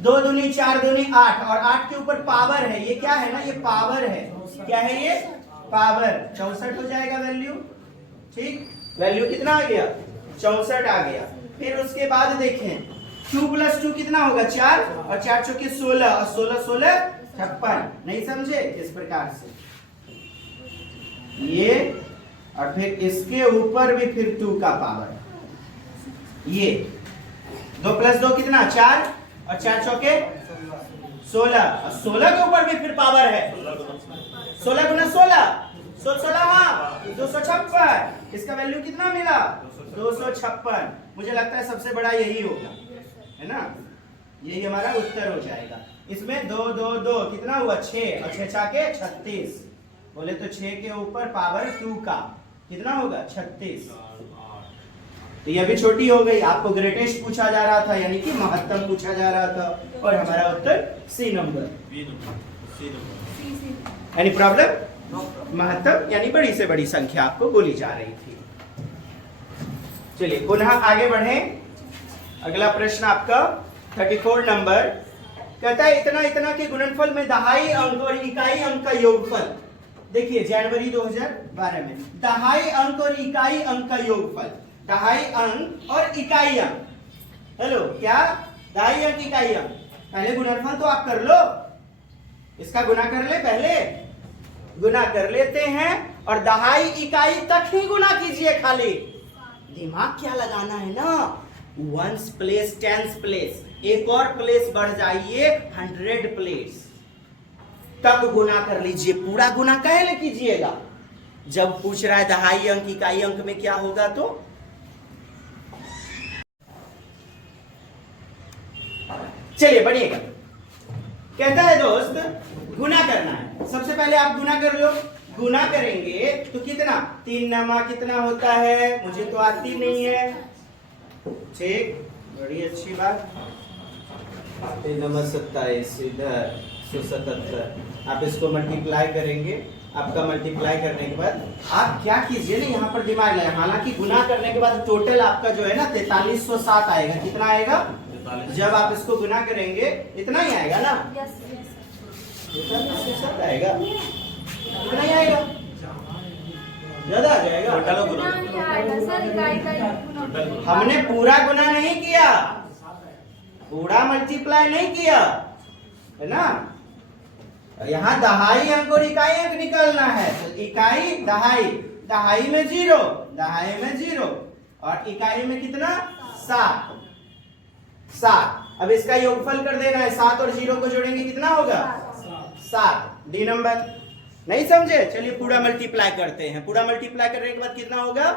2 दूनी 4 दूनी 8 और 8 के ऊपर पावर है, ये क्या है ना, ये पावर है। क्या है ये पावर, 64 हो जाएगा वैल्यू। ठीक, वैल्यू कितना आ गया 64 आ गया। फिर उसके बाद देखें 2 प्लस 2 कितना होगा 4 और 4 चौके 16 और 16 16 56। नहीं समझे, इस प्रकार से ये और फिर इसके ऊपर भी फिर 2 का पावर, ये 2 प्लस 2 कितना 4 और 4 चौके 16 और 16 के ऊपर भी फिर पावर है, 16 गुना 16 16 256। इसका वैल्यू कितना मिला 256। मुझे लगता है सबसे बड़ा यही होगा, है ना, यही हमारा उत्तर हो जाएगा। इसमें 2 2 2 कितना हुआ 6 और 6 छाके 36, बोले तो 6 के ऊपर पावर 2 का कितना होगा 36। तो यह भी छोटी हो गई। आपको ग्रेटेस्ट पूछा जा रहा था यानी कि महत्तम पूछा जा रहा था और हमारा उत्तर सी नंबर। Any problem? महत्तम यानी बड़ी से बड़ी संख्या आपको बोली जा रही थी। चलिए पुनः आगे बढ़े। अगला प्रश्न आपका 34 नंबर कहता है इतना इतना के गुणनफल में दहाई अंक और इकाई अंक का योगफल। देखिए जनवरी 2012 में दहाई अंक और इकाई अंक का योगफल, दहाई अंक और इकाई अंक। हेलो, क्या दहाई अंक इकाई अंक? पहले गुणनफल तो आप कर लो, इसका गुना कर ले, पहले गुना कर लेते हैं और दहाई इकाई तक ही गुना कीजिए। खाली दिमाग क्या लगाना है ना, वंस प्लेस टेंस प्लेस, एक और प्लेस बढ़ जाइए 100 प्लेस तब गुना कर लीजिए। पूरा गुना काहे कीजिएगा, जब पूछ रहा है दहाई अंक इकाई अंक में क्या होगा तो। चलिए बढ़िएगा। कहता है दोस्त गुना करना है, सबसे पहले आप गुना कर लो। गुना करेंगे तो कितना 3 नमा कितना होता है, मुझे तो आती नहीं है। ठीक, बड़ी अच्छी बात। 3 नमा 27 इधर 177। आप इसको मल्टीप्लाई करेंगे, आपका मल्टीप्लाई करने के बाद आप क्या कीजिए ना, यहाँ पर दिमाग लगाए। हालांकि गुना करने के बाद टोटल आपका जो है ना 4307 आएगा। कितना आएगा जब आप इसको गुना करेंगे? इतना ही आएगा ना, 4307 आएगा, इतना ही आएगा, ज्यादा आ जाएगा। हमने पूरा गुना नहीं किया, पूरा मल्टीप्लाई नहीं किया, है ना। यहाँ दहाई अंक और इकाई अंक निकलना है तो इकाई दहाई, दहाई में 0, दहाई में 0 और इकाई में कितना 7 7। अब इसका योगफल कर देना है, 7 और 0 को जोड़ेंगे कितना होगा 7। D number. नहीं समझे? चलिए पूरा मल्टीप्लाई करते हैं। पूरा मल्टीप्लाई करने के बाद कितना होगा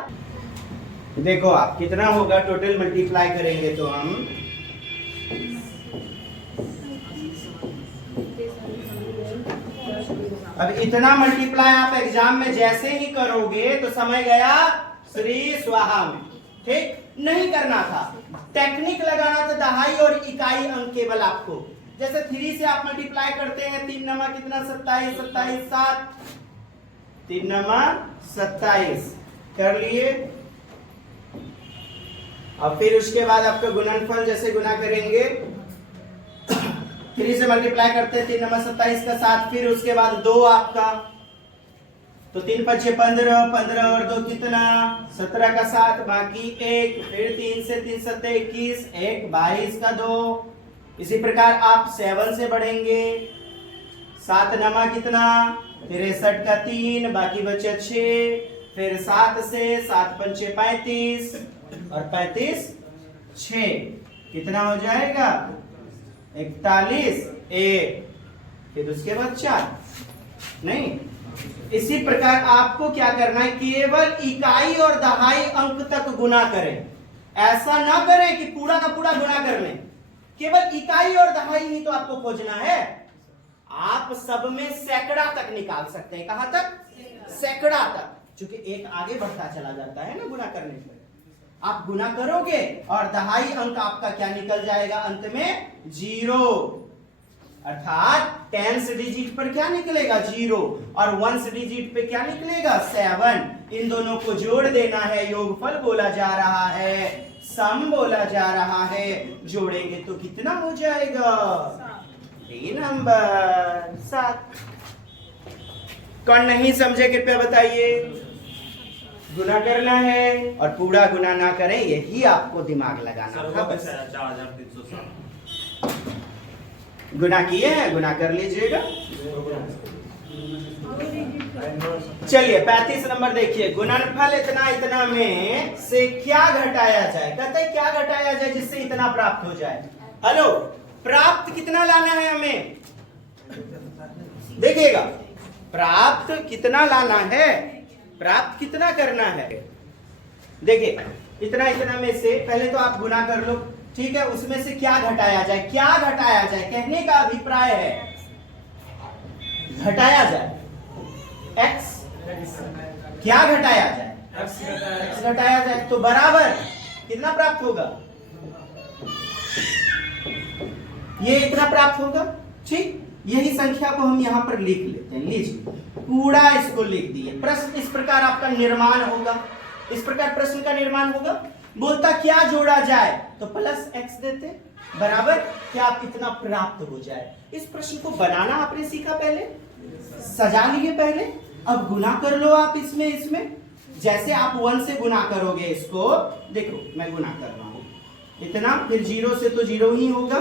देखो आप, कितना होगा टोटल मल्टीप्लाई करेंगे तो हम अब इतना मल्टीप्लाई आप एग्जाम में जैसे ही करोगे तो समय गया श्री स्वाहा में। ठीक, नहीं करना था, टेक्निक लगाना था दहाई और इकाई अंक केवल आपको। जैसे 3 से आप मल्टीप्लाई करते हैं, 3 नमा कितना 27 27 7, 3 नमा 27 कर लिए। और फिर उसके बाद आपका गुणनफल जैसे गुना करेंगे 3 से मल्टीप्लाई करते हैं, 3 नमा 27 का 7, फिर उसके बाद 2 आपका, तो 3 5 15 15 और 2 कितना 17 का 7, बाकी 1, फिर 3 से 3 7 21, 1 22 का 2। इसी प्रकार आप 7 से बढ़ेंगे, 7 नमा कितना 63 का 3, बाकी बचे 6, फिर 7 से 7 5 35 और 35 6, कितना हो जाएगा 41 1, फिर उसके बाद 4। नहीं, इसी प्रकार आपको क्या करना है, केवल इकाई और दहाई अंक तक गुना करें। ऐसा ना करें कि पूरा का पूरा गुना कर लें, केवल इकाई और दहाई ही तो आपको खोजना है। आप सब में सैकड़ा तक निकाल सकते हैं। कहां तक? सैकड़ा तक। क्योंकि एक आगे बढ़ता चला जाता है ना गुना करने पर। आप गुना करोगे और दहाई अंक आपका क्या निकल जाएगा अंत में 0, अर्थात 10th डिजिट पर क्या निकलेगा 0 और 1st डिजिट पे क्या निकलेगा 7। इन दोनों को जोड़ देना है, योगफल बोला जा रहा है, सम बोला जा रहा है। जोड़ेंगे तो कितना हो जाएगा 3 नंबर 7। कौन नहीं समझे कृपया बताइए। गुना करना है और पूरा गुना ना करें, यही आपको दिमाग लगाना था बस। 4307 गुना किए हैं, गुना कर लीजिएगा। चलिए 35 नंबर देखिए, गुणनफल इतना इतना में से क्या घटाया जाए। कहते हैं क्या घटाया जाए जिससे इतना प्राप्त हो जाए। हेलो, प्राप्त कितना लाना है हमें, देखिएगा प्राप्त कितना लाना है, प्राप्त कितना करना है। देखिए इतना इतना में से पहले तो आप गुना कर लो, ठीक है। उसमें से क्या घटाया जाए, क्या घटाया जाए, कहने का अभिप्राय है घटाया जाए x, क्या घटाया जाए x घटाया जाए तो बराबर कितना प्राप्त होगा, ये इतना प्राप्त होगा। ठीक, यही संख्या को हम यहां पर लिख लेते हैं। लीजिए पूरा इसको लिख दिए। प्रश्न इस प्रकार आपका निर्माण होगा, इस प्रकार प्रश्न का निर्माण होगा। बोलता क्या जोड़ा जाए तो प्लस x देते बराबर क्या आप इतना प्राप्त हो जाए। इस प्रश्न को बनाना आपने सीखा, पहले सजा लिए पहले। अब गुना कर लो आप इसमें जैसे आप 1 से गुना करोगे इसको, देखो मैं गुना कर रहा हूं इतना, फिर 0 से तो 0 ही होगा,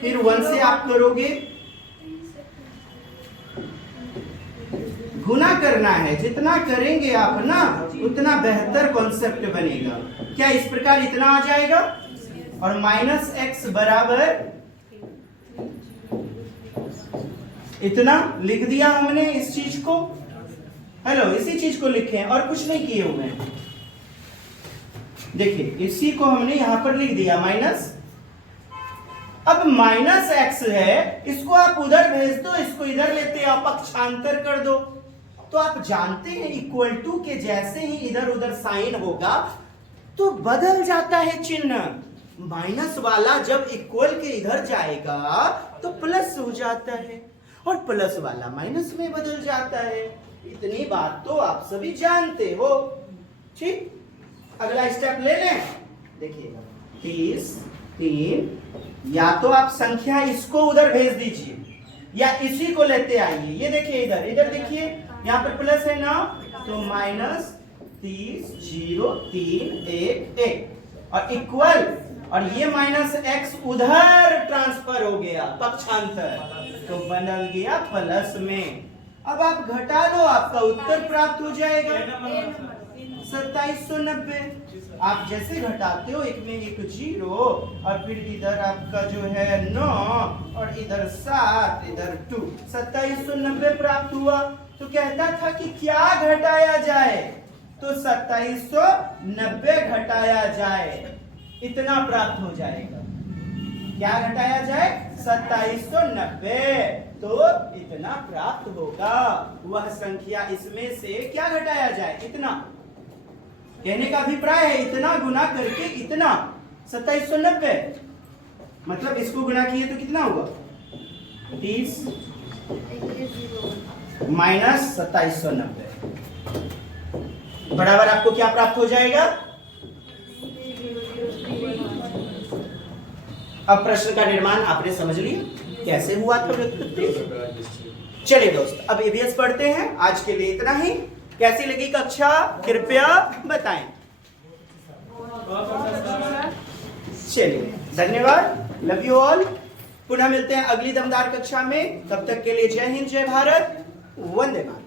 फिर 1 से आप करोगे, गुना करना है। जितना करेंगे आप ना उतना बेहतर कॉन्सेप्ट बनेगा। क्या इस प्रकार इतना आ जाएगा और माइनस x बराबर इतना लिख दिया हमने इस चीज को। हेलो, इसी चीज को लिखे हैं और कुछ नहीं किए हुए हैं। देखिए इसी को हमने यहां पर लिख दिया माइनस। अब माइनस x है, इसको आप उधर भेज दो, इसको इधर लेते आप पक्षांतर कर दो। तो आप जानते हैं इक्वल टू के जैसे ही इधर उधर साइन होगा तो बदल जाता है चिन्ह। माइनस वाला जब इक्वल के इधर जाएगा तो प्लस हो जाता है और प्लस वाला माइनस में बदल जाता है। इतनी बात तो आप सभी जानते हो। ठीक, अगला स्टेप ले लें। देखिएगा 30 3, या तो आप संख्या इसको उधर भेज दीजिए या इसी को लेते आइए। ये देखिए इधर इधर देखिए, यहाँ पर प्लस है ना, तो माइनस 30 0 3 1 1 और इक्वल, और ये माइनस x उधर ट्रांसफर हो गया पक्षांतर, तो बदल गया प्लस में। अब आप घटा दो, आपका उत्तर प्राप्त हो जाएगा 2790। आप जैसे घटाते हो, एक में एक 0 और फिर इधर आपका जो है 9 और इधर 7 इधर 2, 2790 प्राप्त हुआ। तो कहता था कि क्या घटाया जाए, तो 2790 घटाया जाए, इतना प्राप्त हो जाएगा। क्या घटाया जाए 2790, तो इतना प्राप्त होगा। वह संख्या इसमें से क्या घटाया जाए, इतना। कहने का अभिप्राय है इतना गुना करके इतना 2790, मतलब इसको गुना किए तो कितना होगा 30 माइनस 2790 बराबर आपको क्या प्राप्त हो जाएगा। अब प्रश्न का निर्माण आपने समझ लिया कैसे हुआ था व्युत्पत्ति। चलिए दोस्त, अब ईवीएस पढ़ते हैं। आज के लिए इतना ही। कैसी लगी कक्षा कृपया बताएं। चलिए धन्यवाद, लव यू ऑल। पुनः मिलते हैं अगली दमदार कक्षा में। तब तक के लिए जय हिंद, जय भारत, वंदे मातरम।